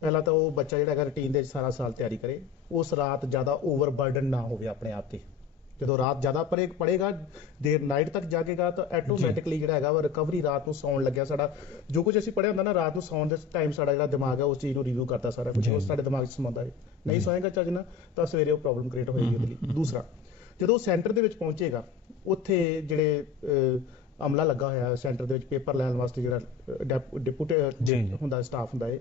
ਪਹਿਲਾਂ ਤਾਂ ਉਹ ਬੱਚਾ ਜਿਹੜਾ ਹੈਗਾ ਰੂਟੀਨ ਦੇ ਸਾਰਾ ਸਾਲ ਤਿਆਰੀ ਕਰੇ, ਉਸ ਰਾਤ ਜ਼ਿਆਦਾ ਓਵਰਬਰਡਨ ਨਾ ਹੋਵੇ ਆਪਣੇ ਆਪ ਤੇ। ਜਦੋਂ ਰਾਤ ਜ਼ਿਆਦਾ ਪੜੇਗਾ, ਦੇਰ ਨਾਈਟ ਤੱਕ ਜਾਗੇਗਾ, ਤਾਂ ਆਟੋਮੈਟਿਕਲੀ ਜਿਹੜਾ ਹੈਗਾ ਵਾ ਰਿਕਵਰੀ ਰਾਤ ਨੂੰ ਸੌਣ ਲੱਗਿਆ ਸਾਡਾ ਜੋ ਕੁਝ ਅਸੀਂ ਪੜ੍ਹਿਆ ਹੁੰਦਾ ਨਾ, ਰਾਤ ਨੂੰ ਸੌਣ ਦੇ ਟਾਈਮ ਸਾਡਾ ਜਿਹੜਾ ਦਿਮਾਗ ਹੈ ਉਸ ਚੀਜ਼ ਨੂੰ ਰਿਵਿਊ ਕਰਦਾ, ਸਾਰਾ ਕੁਝ ਉਸ ਸਾਡੇ ਦਿਮਾਗ 'ਚ ਸਮਾਉਂਦਾ ਹੈ। ਨਹੀਂ ਸੌਏਗਾ ਚੱਜ ਨਾਲ ਤਾਂ ਸਵੇਰੇ ਉਹ ਪ੍ਰੋਬਲਮ ਕ੍ਰੀਏਟ ਹੋਏਗੀ ਉਹਦੇ ਲਈ। ਦੂਸਰਾ, ਜਦੋਂ ਸੈਂਟਰ ਦੇ ਵਿੱਚ ਪਹੁੰਚੇਗਾ, ਉੱਥੇ ਜਿਹੜੇ ਅਮਲਾ ਲੱਗਾ ਹੋਇਆ ਸੈਂਟਰ ਦੇ ਵਿੱਚ ਪੇਪਰ ਲੈਣ ਵਾਸਤੇ, ਜਿਹੜਾ ਡਿਪੂਟੀ ਹੁੰਦਾ ਸਟਾਫ ਹੁੰਦਾ ਹੈ,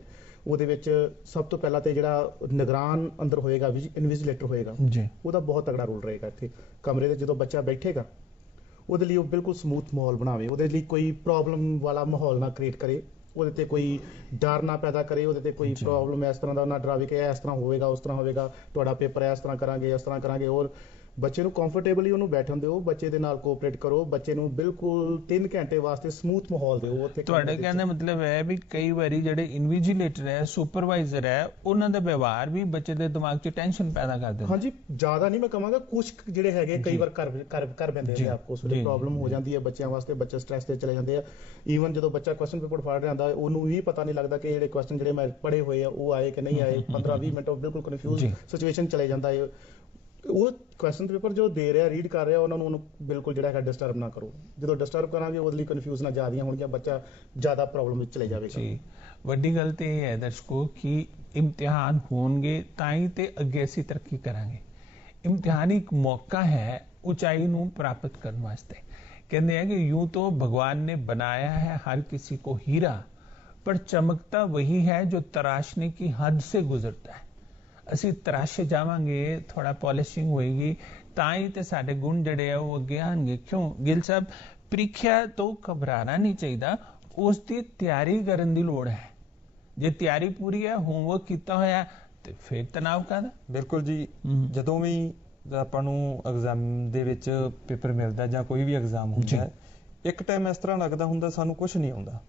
ਉਹਦੇ ਵਿੱਚ ਸਭ ਤੋਂ ਪਹਿਲਾਂ ਤੇ ਜਿਹੜਾ ਨਿਗਰਾਨ ਅੰਦਰ ਹੋਏਗਾ, ਇਨਵਿਜੀਲੇਟਰ ਹੋਏਗਾ, ਉਹਦਾ ਬਹੁਤ ਤਗੜਾ ਰੋਲ ਰਹੇਗਾ ਇੱਥੇ ਕਮਰੇ ਦੇ। ਜਦੋਂ ਬੱਚਾ ਬੈਠੇਗਾ ਉਹਦੇ ਲਈ ਉਹ ਬਿਲਕੁਲ ਸਮੂਥ ਮਾਹੌਲ ਬਣਾਵੇ, ਉਹਦੇ ਲਈ ਕੋਈ ਪ੍ਰੋਬਲਮ ਵਾਲਾ ਮਾਹੌਲ ਨਾ ਕ੍ਰੀਏਟ ਕਰੇ, ਉਹਦੇ ਤੇ ਕੋਈ ਡਰ ਨਾ ਪੈਦਾ ਕਰੇ, ਉਹਦੇ ਤੇ ਕੋਈ ਪ੍ਰੋਬਲਮ ਇਸ ਤਰ੍ਹਾਂ ਦਾ ਨਾ ਡਰਾਵੇ ਕਿ ਇਸ ਤਰ੍ਹਾਂ ਹੋਵੇਗਾ, ਉਸ ਤਰ੍ਹਾਂ ਹੋਵੇਗਾ, ਤੁਹਾਡਾ ਪੇਪਰ ਇਸ ਤਰ੍ਹਾਂ ਕਰਾਂਗੇ, ਇਸ ਤਰ੍ਹਾਂ ਕਰਾਂਗੇ। ਔਰ ਬੱਚੇ ਨੂੰ ਕੰਫਰਟੇਬਲੀ ਉਹਨੂੰ ਬੈਠਣ ਦਿਓ, ਬੱਚੇ ਦੇ ਨਾਲ ਕੋਆਪਰੇਟ ਕਰੋ, ਬੱਚੇ ਨੂੰ ਬਿਲਕੁਲ 3 ਘੰਟੇ ਵਾਸਤੇ ਸਮੂਥ ਮਾਹੌਲ ਦਿਓ ਉੱਥੇ। ਤੁਹਾਡੇ ਕਹਿਣ ਦਾ ਮਤਲਬ ਹੈ ਵੀ ਕਈ ਵਾਰੀ ਜਿਹੜੇ ਇਨਵਿਜੀਲੇਟਰ ਹੈ, ਸੁਪਰਵਾਈਜ਼ਰ ਹੈ, ਉਹਨਾਂ ਦਾ ਵਿਵਹਾਰ ਵੀ ਬੱਚੇ ਦੇ ਦਿਮਾਗ 'ਚ ਟੈਨਸ਼ਨ ਪੈਦਾ ਕਰ ਦਿੰਦਾ। ਹਾਂਜੀ, ਜ਼ਿਆਦਾ ਨਹੀਂ ਮੈਂ ਕਹਾਂਗਾ, ਕੁਝ ਜਿਹੜੇ ਹੈਗੇ ਕਈ ਵਾਰ ਕਰ ਪੈਂਦੇ ਨੇ ਆਪਕੋ, ਉਸ ਵੇਲੇ ਪ੍ਰੋਬਲਮ ਹੋ ਜਾਂਦੀ ਹੈ ਬੱਚਿਆਂ ਵਾਸਤੇ, ਬੱਚੇ ਸਟ੍ਰੈਸ ਤੇ ਚਲੇ ਜਾਂਦੇ ਆ। ਈਵਨ ਜਦੋਂ ਬੱਚਾ ਕੁਐਸਚਨ ਪੇਪਰ ਫੜ ਰਿਹਾ ਹੁੰਦਾ, ਉਹਨੂੰ ਵੀ ਪਤਾ ਨਹੀਂ ਲੱਗਦਾ ਕਿ ਜਿਹੜੇ ਕੁਐਸਚਨ ਜਿਹੜੇ ਮੈਂ ਪੜ੍ਹੇ ਹੋਏ ਆ ਉਹ ਆਏ ਕਿ ਨਹੀਂ ਆਏ। 15-20 ਮਿੰਟ ਬਿਲਕੁਲ ਕਨਫਿਊਜ਼ ਸਿਚੁਏਸ਼ਨ ਚਲੇ ਜਾਂਦਾ ਹੈ। ਉਹ ਕੁਐਸਚਨ ਪੇਪਰ ਜੋ ਦੇ ਰਿਹਾ, ਰੀਡ ਕਰ ਰਿਹਾ, ਉਹਨਾਂ ਨੂੰ ਬਿਲਕੁਲ ਜਿਹੜਾ ਹੈ ਡਿਸਟਰਬ ਨਾ ਕਰੋ। ਜਦੋਂ ਡਿਸਟਰਬ ਕਰਾਂਗੇ ਉਹਦੇ ਲਈ ਕਨਫਿਊਜ਼ਨਾਂ ਜ਼ਿਆਦੀਆਂ ਹੋਣਗੀਆਂ, ਬੱਚਾ ਜ਼ਿਆਦਾ ਪ੍ਰੋਬਲਮ ਵਿੱਚ ਚਲੇ ਜਾਵੇਗਾ। ਜੀ, ਵੱਡੀ ਗੱਲ ਤੇ ਇਹ ਹੈ ਦਰਸ਼ਕੋ ਕਿ ਇਮਤਿਹਾਨ ਹੋਣਗੇ ਤਾਂ ਹੀ ਤੇ ਅੱਗੇ ਅਸੀਂ ਤਰੱਕੀ ਕਰਾਂਗੇ। ਇਮਤਿਹਾਨ ਇੱਕ ਮੌਕਾ ਹੈ ਉਚਾਈ ਨੂੰ ਪ੍ਰਾਪਤ ਕਰਨ ਵਾਸਤੇ। कहते हैं कि यूं तो भगवान ने बनाया है हर किसी को हीरा, पर चमकता वही है जो तराशने की हद से गुजरता है। ਅਸੀਂ ਤਰਾਸ਼ੇ ਜਾਵਾਂਗੇ, ਥੋੜਾ ਪੋਲਿਸ਼ਿੰਗ ਹੋਏਗੀ ਤਾਂ ਹੀ ਤੇ ਸਾਡੇ ਗੁਣ ਜਿਹੜੇ ਆ ਉਹ ਅੱਗੇ ਆਣਗੇ। ਕਿਉਂ ਗਿੱਲ ਸਾਹਿਬ, ਪ੍ਰੀਖਿਆ ਤੋਂ ਘਬਰਾਣਾ ਨਹੀਂ ਚਾਹੀਦਾ, ਉਸ ਦੀ ਤਿਆਰੀ ਕਰਨ ਦੀ ਲੋੜ ਹੈ। ਜੇ ਤਿਆਰੀ ਪੂਰੀ ਹੈ, ਹੋਮਵਰਕ ਕੀਤਾ ਹੋਇਆ, ਤੇ ਫਿਰ ਤਣਾਅ ਕਾਹਦਾ? ਬਿਲਕੁਲ ਜੀ। ਜਦੋਂ ਵੀ ਆਪਾਂ ਨੂੰ ਐਗਜ਼ਾਮ ਦੇ ਵਿੱਚ ਪੇਪਰ ਮਿਲਦਾ ਜਾਂ ਕੋਈ ਵੀ ਐਗਜ਼ਾਮ ਹੁੰਦਾ ਹੈ, ਇੱਕ ਟਾਈਮ ਇਸ ਤਰ੍ਹਾਂ ਲੱਗਦਾ ਹੁੰਦਾ ਸਾਨੂੰ ਕੁਝ ਨਹੀਂ ਆਉਂਦਾ।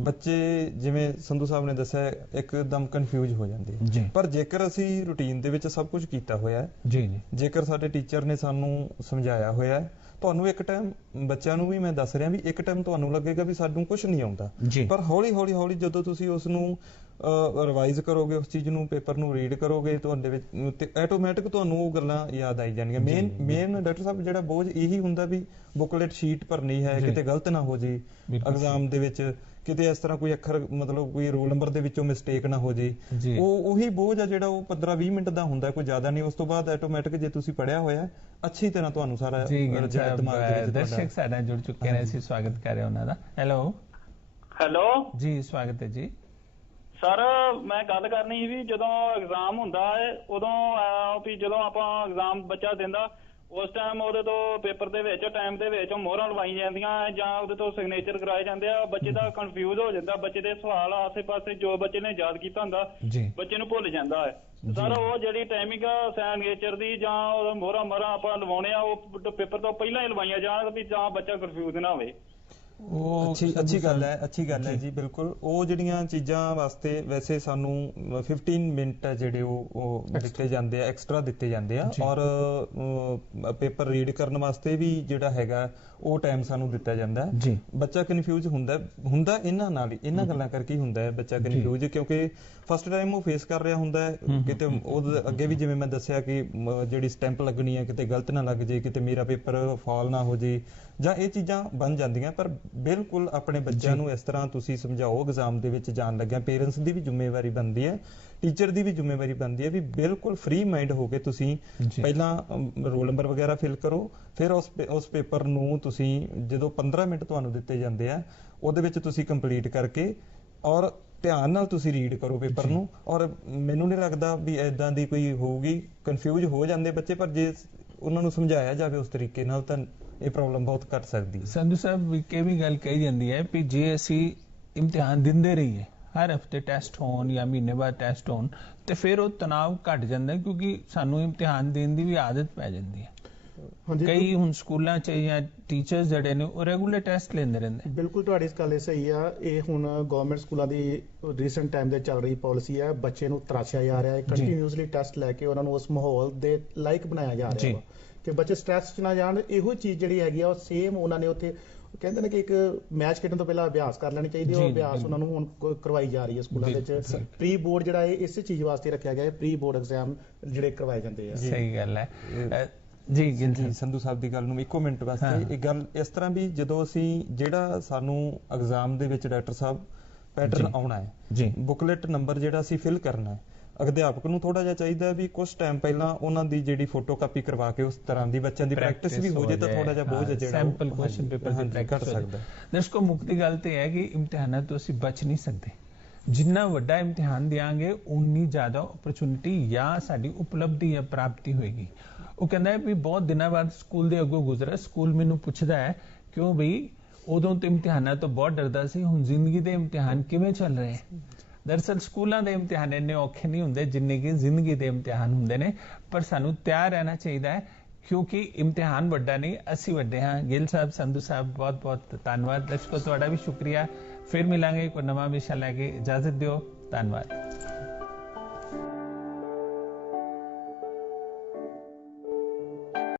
ਬੱਚੇ ਜਿਵੇਂ ਸੰਧੂ ਸਾਹਿਬ ਨੇ ਦੱਸਿਆ ਇੱਕਦਮ ਕਨਫਿਊਜ਼ ਹੋ ਜਾਂਦੇ, ਪਰ ਜੇਕਰ ਅਸੀਂ ਰੂਟੀਨ ਦੇ ਵਿੱਚ ਸਭ ਕੁਝ ਕੀਤਾ ਹੋਇਆ ਹੈ, ਜੇਕਰ ਸਾਡੇ ਟੀਚਰ ਨੇ ਸਾਨੂੰ ਸਮਝਾਇਆ ਹੋਇਆ ਹੈ, ਤੁਹਾਨੂੰ ਇੱਕ ਟਾਈਮ, ਬੱਚਿਆਂ ਨੂੰ ਵੀ ਮੈਂ ਦੱਸ ਰਿਹਾ ਵੀ ਇੱਕ ਟਾਈਮ ਤੁਹਾਨੂੰ ਲੱਗੇਗਾ ਵੀ ਸਾਨੂੰ ਕੁਝ ਨਹੀਂ ਆਉਂਦਾ, ਪਰ ਹੌਲੀ ਹੌਲੀ ਜਦੋਂ ਤੁਸੀਂ ਉਸ ਨੂੰ ਰਿਵਾਈਜ਼ ਕਰੋਗੇ, ਉਸ ਚੀਜ਼ ਨੂੰ, ਪੇਪਰ ਨੂੰ ਰੀਡ ਕਰੋਗੇ, ਤੁਹਾਡੇ ਵਿੱਚ ਆਟੋਮੈਟਿਕ ਤੁਹਾਨੂੰ ਉਹ ਗੱਲਾਂ ਯਾਦ ਆਈ ਜਾਣਗੀਆਂ। ਮੇਨ ਡਾਕਟਰ ਸਾਹਿਬ ਜਿਹੜਾ ਬੋਝ ਇਹੀ ਹੁੰਦਾ ਵੀ ਬੁੱਕਲੇਟ ਸ਼ੀਟ ਭਰਨੀ ਹੈ, ਕਿਤੇ ਗਲਤ ਨਾ ਹੋ ਜੇ ਐਗਜ਼ਾਮ ਦੇ ਵਿੱਚ, ਕਿਤੇ ਇਸ ਤਰ੍ਹਾਂ ਕੋਈ ਅੱਖਰ ਮਤਲਬ ਕੋਈ ਰੋਲ ਨੰਬਰ ਦੇ ਵਿੱਚੋਂ ਮਿਸਟੇਕ ਨਾ ਹੋ ਜੇ। ਉਹੀ ਬੋਝ ਆ ਜਿਹੜਾ ਉਹ 15-20 ਮਿੰਟ ਦਾ ਹੁੰਦਾ, ਕੋਈ ਜ਼ਿਆਦਾ ਨਹੀਂ। ਉਸ ਤੋਂ ਬਾਅਦ ਆਟੋਮੈਟਿਕ ਜੇ ਤੁਸੀਂ ਪੜ੍ਹਿਆ ਹੋਇਆ ਅੱਛੀ ਤਰ੍ਹਾਂ ਤੁਹਾਨੂੰ ਸਾਰਾ ਦਿਮਾਗ ਦੇ ਵਿੱਚ। ਦਰਸ਼ਕ ਸਾਡੇ ਜੁੜ ਚੁੱਕੇ ਨੇ, ਅਸੀਂ ਸਵਾਗਤ ਕਰ ਰਹੇ ਹਾਂ ਉਹਨਾਂ ਦਾ। ਹੈਲੋ ਜੀ, ਸਵਾਗਤ ਹੈ ਜੀ। ਸਰ, ਮੈਂ ਗੱਲ ਕਰਨੀ ਸੀ ਵੀ ਜਦੋਂ ਐਗਜ਼ਾਮ ਹੁੰਦਾ ਹੈ ਉਦੋਂ ਵੀ ਜਦੋਂ ਆਪਾਂ ਐਗਜ਼ਾਮ ਬੱਚਾ ਦਿੰਦਾ, ਉਸ ਟਾਈਮ ਉਹਦੇ ਤੋਂ ਪੇਪਰ ਦੇ ਵਿੱਚ ਟਾਈਮ ਦੇ ਵਿੱਚ ਮੋਹਰਾਂ ਲਵਾਈ ਜਾਂਦੀਆਂ ਜਾਂ ਉਹਦੇ ਤੋਂ ਸਿਗਨੇਚਰ ਕਰਾਏ ਜਾਂਦੇ ਆ। ਬੱਚੇ ਦਾ ਕਨਫਿਊਜ਼ ਹੋ ਜਾਂਦਾ, ਬੱਚੇ ਦੇ ਸਵਾਲ ਆਸੇ-ਪਾਸੇ ਜੋ ਬੱਚੇ ਨੇ ਯਾਦ ਕੀਤਾ ਹੁੰਦਾ ਬੱਚੇ ਨੂੰ ਭੁੱਲ ਜਾਂਦਾ ਹੈ। ਸਰ, ਉਹ ਜਿਹੜੀ ਟਾਈਮਿੰਗ ਆ ਸਿਗਨੇਚਰ ਦੀ ਜਾਂ ਮੋਹਰਾਂ ਆਪਾਂ ਲਵਾਉਣੇ ਆ, ਉਹ ਪੇਪਰ ਤੋਂ ਪਹਿਲਾਂ ਹੀ ਲਵਾਈਆਂ ਜਾਣ ਵੀ ਤਾਂ ਬੱਚਾ ਕਨਫਿਊਜ਼ ਨਾ ਹੋਵੇ। ਅੱਛੀ ਗੱਲ ਹੈ ਜੀ। ਬਿਲਕੁਲ, ਉਹ ਜਿਹੜੀਆਂ ਚੀਜ਼ਾਂ ਵਾਸਤੇ ਵੈਸੇ ਸਾਨੂੰ 15 ਮਿੰਟ ਜਿਹੜੇ ਉਹ ਦਿੱਤੇ ਜਾਂਦੇ ਆ, ਐਕਸਟਰਾ ਦਿੱਤੇ ਜਾਂਦੇ ਆ, ਔਰ ਪੇਪਰ ਰੀਡ ਕਰਨ ਵਾਸਤੇ ਵੀ ਜਿਹੜਾ ਹੈਗਾ ਉਹ ਟਾਈਮ ਸਾਨੂੰ ਦਿੱਤਾ ਜਾਂਦਾ ਹੈ। ਬੱਚਾ ਕਨਫਿਊਜ਼ ਹੁੰਦਾ ਇਹਨਾਂ ਨਾਲ ਹੀ, ਇਹਨਾਂ ਗੱਲਾਂ ਕਰਕੇ ਹੀ ਹੁੰਦਾ ਹੈ ਬੱਚਾ ਕਨਫਿਊਜ਼, ਕਿਉਂਕਿ ਫਸਟ ਟਾਈਮ ਉਹ ਫੇਸ ਕਰ ਰਿਹਾ ਹੁੰਦਾ ਹੈ। ਕਿਤੇ ਉਹਦੇ ਅੱਗੇ ਵੀ ਜਿਵੇਂ ਮੈਂ ਦੱਸਿਆ ਕਿ ਜਿਹੜੀ ਸਟੈਂਪ ਲੱਗਣੀ ਹੈ ਕਿਤੇ ਗਲਤ ਨਾ ਲੱਗ ਜੇ, ਕਿਤੇ ਮੇਰਾ ਪੇਪਰ ਫਾਲ ਨਾ ਹੋ ਜੇ, ਜਾਂ ਇਹ ਚੀਜ਼ਾਂ ਬਣ ਜਾਂਦੀਆਂ। ਪਰ ਬਿਲਕੁਲ ਆਪਣੇ ਬੱਚਿਆਂ ਨੂੰ ਇਸ ਤਰ੍ਹਾਂ ਤੁਸੀਂ ਸਮਝਾਓ ਐਗਜ਼ਾਮ ਦੇ ਵਿੱਚ ਜਾਣ ਲੱਗਿਆ। ਪੇਰੈਂਟਸ ਦੀ ਵੀ ਜ਼ਿੰਮੇਵਾਰੀ ਬਣਦੀ ਹੈ, ਟੀਚਰ ਦੀ ਵੀ ਜ਼ਿੰਮੇਵਾਰੀ ਬਣਦੀ ਹੈ ਵੀ ਬਿਲਕੁਲ ਫ੍ਰੀ ਮਾਈਂਡ ਹੋ ਕੇ ਤੁਸੀਂ ਪਹਿਲਾਂ ਰੋਲ ਨੰਬਰ ਵਗੈਰਾ ਫਿਲ ਕਰੋ, ਫਿਰ ਉਸ ਪੇਪਰ ਨੂੰ ਤੁਸੀਂ ਜਦੋਂ 15 ਮਿੰਟ ਤੁਹਾਨੂੰ ਦਿੱਤੇ ਜਾਂਦੇ ਆ ਉਹਦੇ ਵਿੱਚ ਤੁਸੀਂ ਕੰਪਲੀਟ ਕਰਕੇ ਔਰ ਧਿਆਨ ਨਾਲ ਤੁਸੀਂ ਰੀਡ ਕਰੋ ਪੇਪਰ ਨੂੰ। ਔਰ ਮੈਨੂੰ ਨਹੀਂ ਲੱਗਦਾ ਵੀ ਏਦਾਂ ਦੀ ਕੋਈ ਹੋਊਗੀ, ਕਨਫਿਊਜ਼ ਹੋ ਜਾਂਦੇ ਬੱਚੇ, ਪਰ ਜੇ ਉਹਨਾਂ ਨੂੰ ਸਮਝਾਇਆ ਜਾਵੇ ਉਸ ਤਰੀਕੇ ਨਾਲ ਤਾਂ ਇਹ ਪ੍ਰੋਬਲਮ ਬਹੁਤ ਘਟ ਸਕਦੀ ਹੈ। ਸੰਧੂ ਸਾਹਿਬ ਇੱਕ ਇਹ ਵੀ ਗੱਲ ਕਹੀ ਜਾਂਦੀ ਹੈ ਵੀ ਜੇ ਅਸੀਂ ਇਮਤਿਹਾਨ ਦਿੰਦੇ ਰਹੀਏ, ਹਰ ਹਫਤੇ ਟੈਸਟ ਹੋਣ ਜਾਂ ਮਹੀਨੇ ਬਾਅਦ ਟੈਸਟ ਹੋਣ, ਤੇ ਫਿਰ ਉਹ ਤਣਾਅ ਘਟ ਜਾਂਦਾ ਕਿਉਂਕਿ ਸਾਨੂੰ ਇਮਤਿਹਾਨ ਦੇਣ ਦੀ ਵੀ ਆਦਤ ਪੈ ਜਾਂਦੀ ਹੈ। ਕਈ ਹੁਣ ਸਕੂਲਾਂ 'ਚ ਜਾਂ ਟੀਚਰਸ ਜਿਹੜੇ ਨੇ ਉਹ ਰੈਗੂਲਰ ਟੈਸਟ ਲੈਂਦੇ ਰਹਿੰਦੇ। ਬਿਲਕੁਲ ਤੁਹਾਡੀ ਇਸ ਗੱਲ ਸਹੀ ਆ। ਇਹ ਹੁਣ ਗਵਰਨਮੈਂਟ ਸਕੂਲਾਂ ਦੀ ਰੀਸੈਂਟ ਟਾਈਮ ਦੇ ਚੱਲ ਰਹੀ ਪਾਲਿਸੀ ਹੈ, ਬੱਚੇ ਨੂੰ ਤਰਾਸ਼ਿਆ ਜਾ ਰਿਹਾ ਹੈ, ਕੰਟੀਨਿਊਸਲੀ ਟੈਸਟ ਲੈ ਕੇ ਉਹਨਾਂ ਨੂੰ ਉਸ ਮਾਹੌਲ ਦੇ ਲਾਇਕ ਬਣਾਇਆ ਜਾ ਰਿਹਾ ਹੈ ਕਿ ਬੱਚੇ ਸਟ੍ਰੈਸ 'ਚ ਨਾ ਜਾਣ। ਇਹੋ ਚੀਜ਼ ਜਿਹੜੀ ਹੈਗੀ ਆ ਉਹ ਸੇਮ ਉਹਨਾਂ ਨੇ ਉੱਥੇ ਕਹਿੰਦੇ ਨੇ ਕਿ ਇੱਕ ਮੈਚ ਖੇਡਣ ਤੋਂ ਪਹਿਲਾਂ ਅਭਿਆਸ ਕਰ ਲੈਣੀ ਚਾਹੀਦੀ ਹੈ। ਉਹ ਅਭਿਆਸ ਉਹਨਾਂ ਨੂੰ ਹੁਣ ਕਰਵਾਈ ਜਾ ਰਹੀ ਹੈ ਸਕੂਲਾਂ ਵਿੱਚ। ਪ੍ਰੀ ਬੋਰਡ ਜਿਹੜਾ ਹੈ ਇਸੇ ਚੀਜ਼ ਵਾਸਤੇ ਰੱਖਿਆ ਗਿਆ ਹੈ, ਪ੍ਰੀ ਬੋਰਡ ਐਗਜ਼ਾਮ ਜਿਹੜੇ ਕਰਵਾਏ ਜਾਂਦੇ ਆ। ਸਹੀ ਗੱਲ ਹੈ ਜੀ ਸੰਧੂ ਸਾਹਿਬ ਦੀ ਗੱਲ ਨੂੰ ਇੱਕੋ ਮਿੰਟ ਵਾਸਤੇ, ਇਹ ਗੱਲ ਇਸ ਤਰ੍ਹਾਂ ਵੀ ਜਦੋਂ ਅਸੀਂ ਜਿਹੜਾ ਸਾਨੂੰ ਐਗਜ਼ਾਮ ਦੇ ਵਿੱਚ ਡਾਕਟਰ ਸਾਹਿਬ ਪੈਟਰਨ ਆਉਣਾ ਹੈ, ਬੁਕਲੇਟ ਨੰਬਰ ਜਿਹੜਾ ਅਸੀਂ ਫਿਲ ਕਰਨਾ ਹੈ, ਅਧਿਆਪਕ ਨੂੰ ਥੋੜਾ ਜਿਹਾ ਚਾਹੀਦਾ ਵੀ ਕੁਝ ਟਾਈਮ ਪਹਿਲਾਂ ਉਹਨਾਂ ਦੀ ਜਿਹੜੀ ਫੋਟੋਕਾਪੀ ਕਰਵਾ ਕੇ ਉਸ ਤਰ੍ਹਾਂ ਦੀ ਬੱਚਿਆਂ ਦੀ ਪ੍ਰੈਕਟਿਸ ਵੀ ਹੋ ਜੇ ਤਾਂ ਥੋੜਾ ਜਿਹਾ ਬੋਝ ਜਿਹੜਾ ਸੈਂਪਲ ਕੁਐਸਚਨ ਪੇਪਰ ਦੀ ਪ੍ਰੈਕਟਿਸ ਹੋ ਸਕਦਾ। ਦਰਸ਼ਕੋ, ਮੁੱਖ ਦੀ ਗੱਲ ਤੇ ਹੈ ਕਿ ਇਮਤਿਹਾਨਾਂ ਤੋਂ ਅਸੀਂ ਬਚ ਨਹੀਂ ਸਕਦੇ। ਜਿੰਨਾ ਵੱਡਾ ਇਮਤਿਹਾਨ ਦਿਆਂਗੇ ਉਨੀ ਜ਼ਿਆਦਾ ਓਪਰਚੁਨਿਟੀ ਜਾਂ ਸਾਡੀ ਉਪਲਬਧੀ ਜਾਂ ਪ੍ਰਾਪਤੀ ਹੋਏਗੀ। ਉਹ ਕਹਿੰਦਾ ਹੈ ਵੀ ਬਹੁਤ ਦਿਨਾਂ ਬਾਅਦ ਸਕੂਲ ਦੇ ਅੱਗੋਂ ਗੁਜ਼ਰਾ, ਸਕੂਲ ਮੈਨੂੰ ਪੁੱਛਦਾ ਹੈ ਕਿਉਂ ਬਈ ਉਦੋਂ ਤੇ ਇਮਤਿਹਾਨਾਂ ਤੋਂ ਬਹੁਤ ਡਰਦਾ ਸੀ, ਹੁਣ ਜ਼ਿੰਦਗੀ ਦੇ ਇਮਤਿਹਾਨ ਕਿਵੇਂ ਚੱਲ ਰਹੇ? ਦਰਅਸਲ ਸਕੂਲਾਂ ਦੇ ਇਮਤਿਹਾਨ ਇੰਨੇ ਔਖੇ ਨਹੀਂ ਹੁੰਦੇ ਜਿੰਨੇ ਕਿ ਜ਼ਿੰਦਗੀ ਦੇ ਇਮਤਿਹਾਨ ਹੁੰਦੇ ਨੇ, ਪਰ ਸਾਨੂੰ ਤਿਆਰ ਰਹਿਣਾ ਚਾਹੀਦਾ ਹੈ ਕਿਉਂਕਿ ਇਮਤਿਹਾਨ ਵੱਡਾ ਨਹੀਂ, ਅਸੀਂ ਵੱਡੇ ਹਾਂ। ਗਿੱਲ ਸਾਹਿਬ, ਸੰਧੂ ਸਾਹਿਬ, ਬਹੁਤ ਬਹੁਤ ਧੰਨਵਾਦ। ਦਰਸ਼ਕੋ, ਤੁਹਾਡਾ ਵੀ ਸ਼ੁਕਰੀਆ। ਫਿਰ ਮਿਲਾਂਗੇ ਕੋਈ ਨਵਾਂ ਵਿਸ਼ਾ ਲੈ ਕੇ। ਇਜਾਜ਼ਤ ਦਿਓ। ਧੰਨਵਾਦ।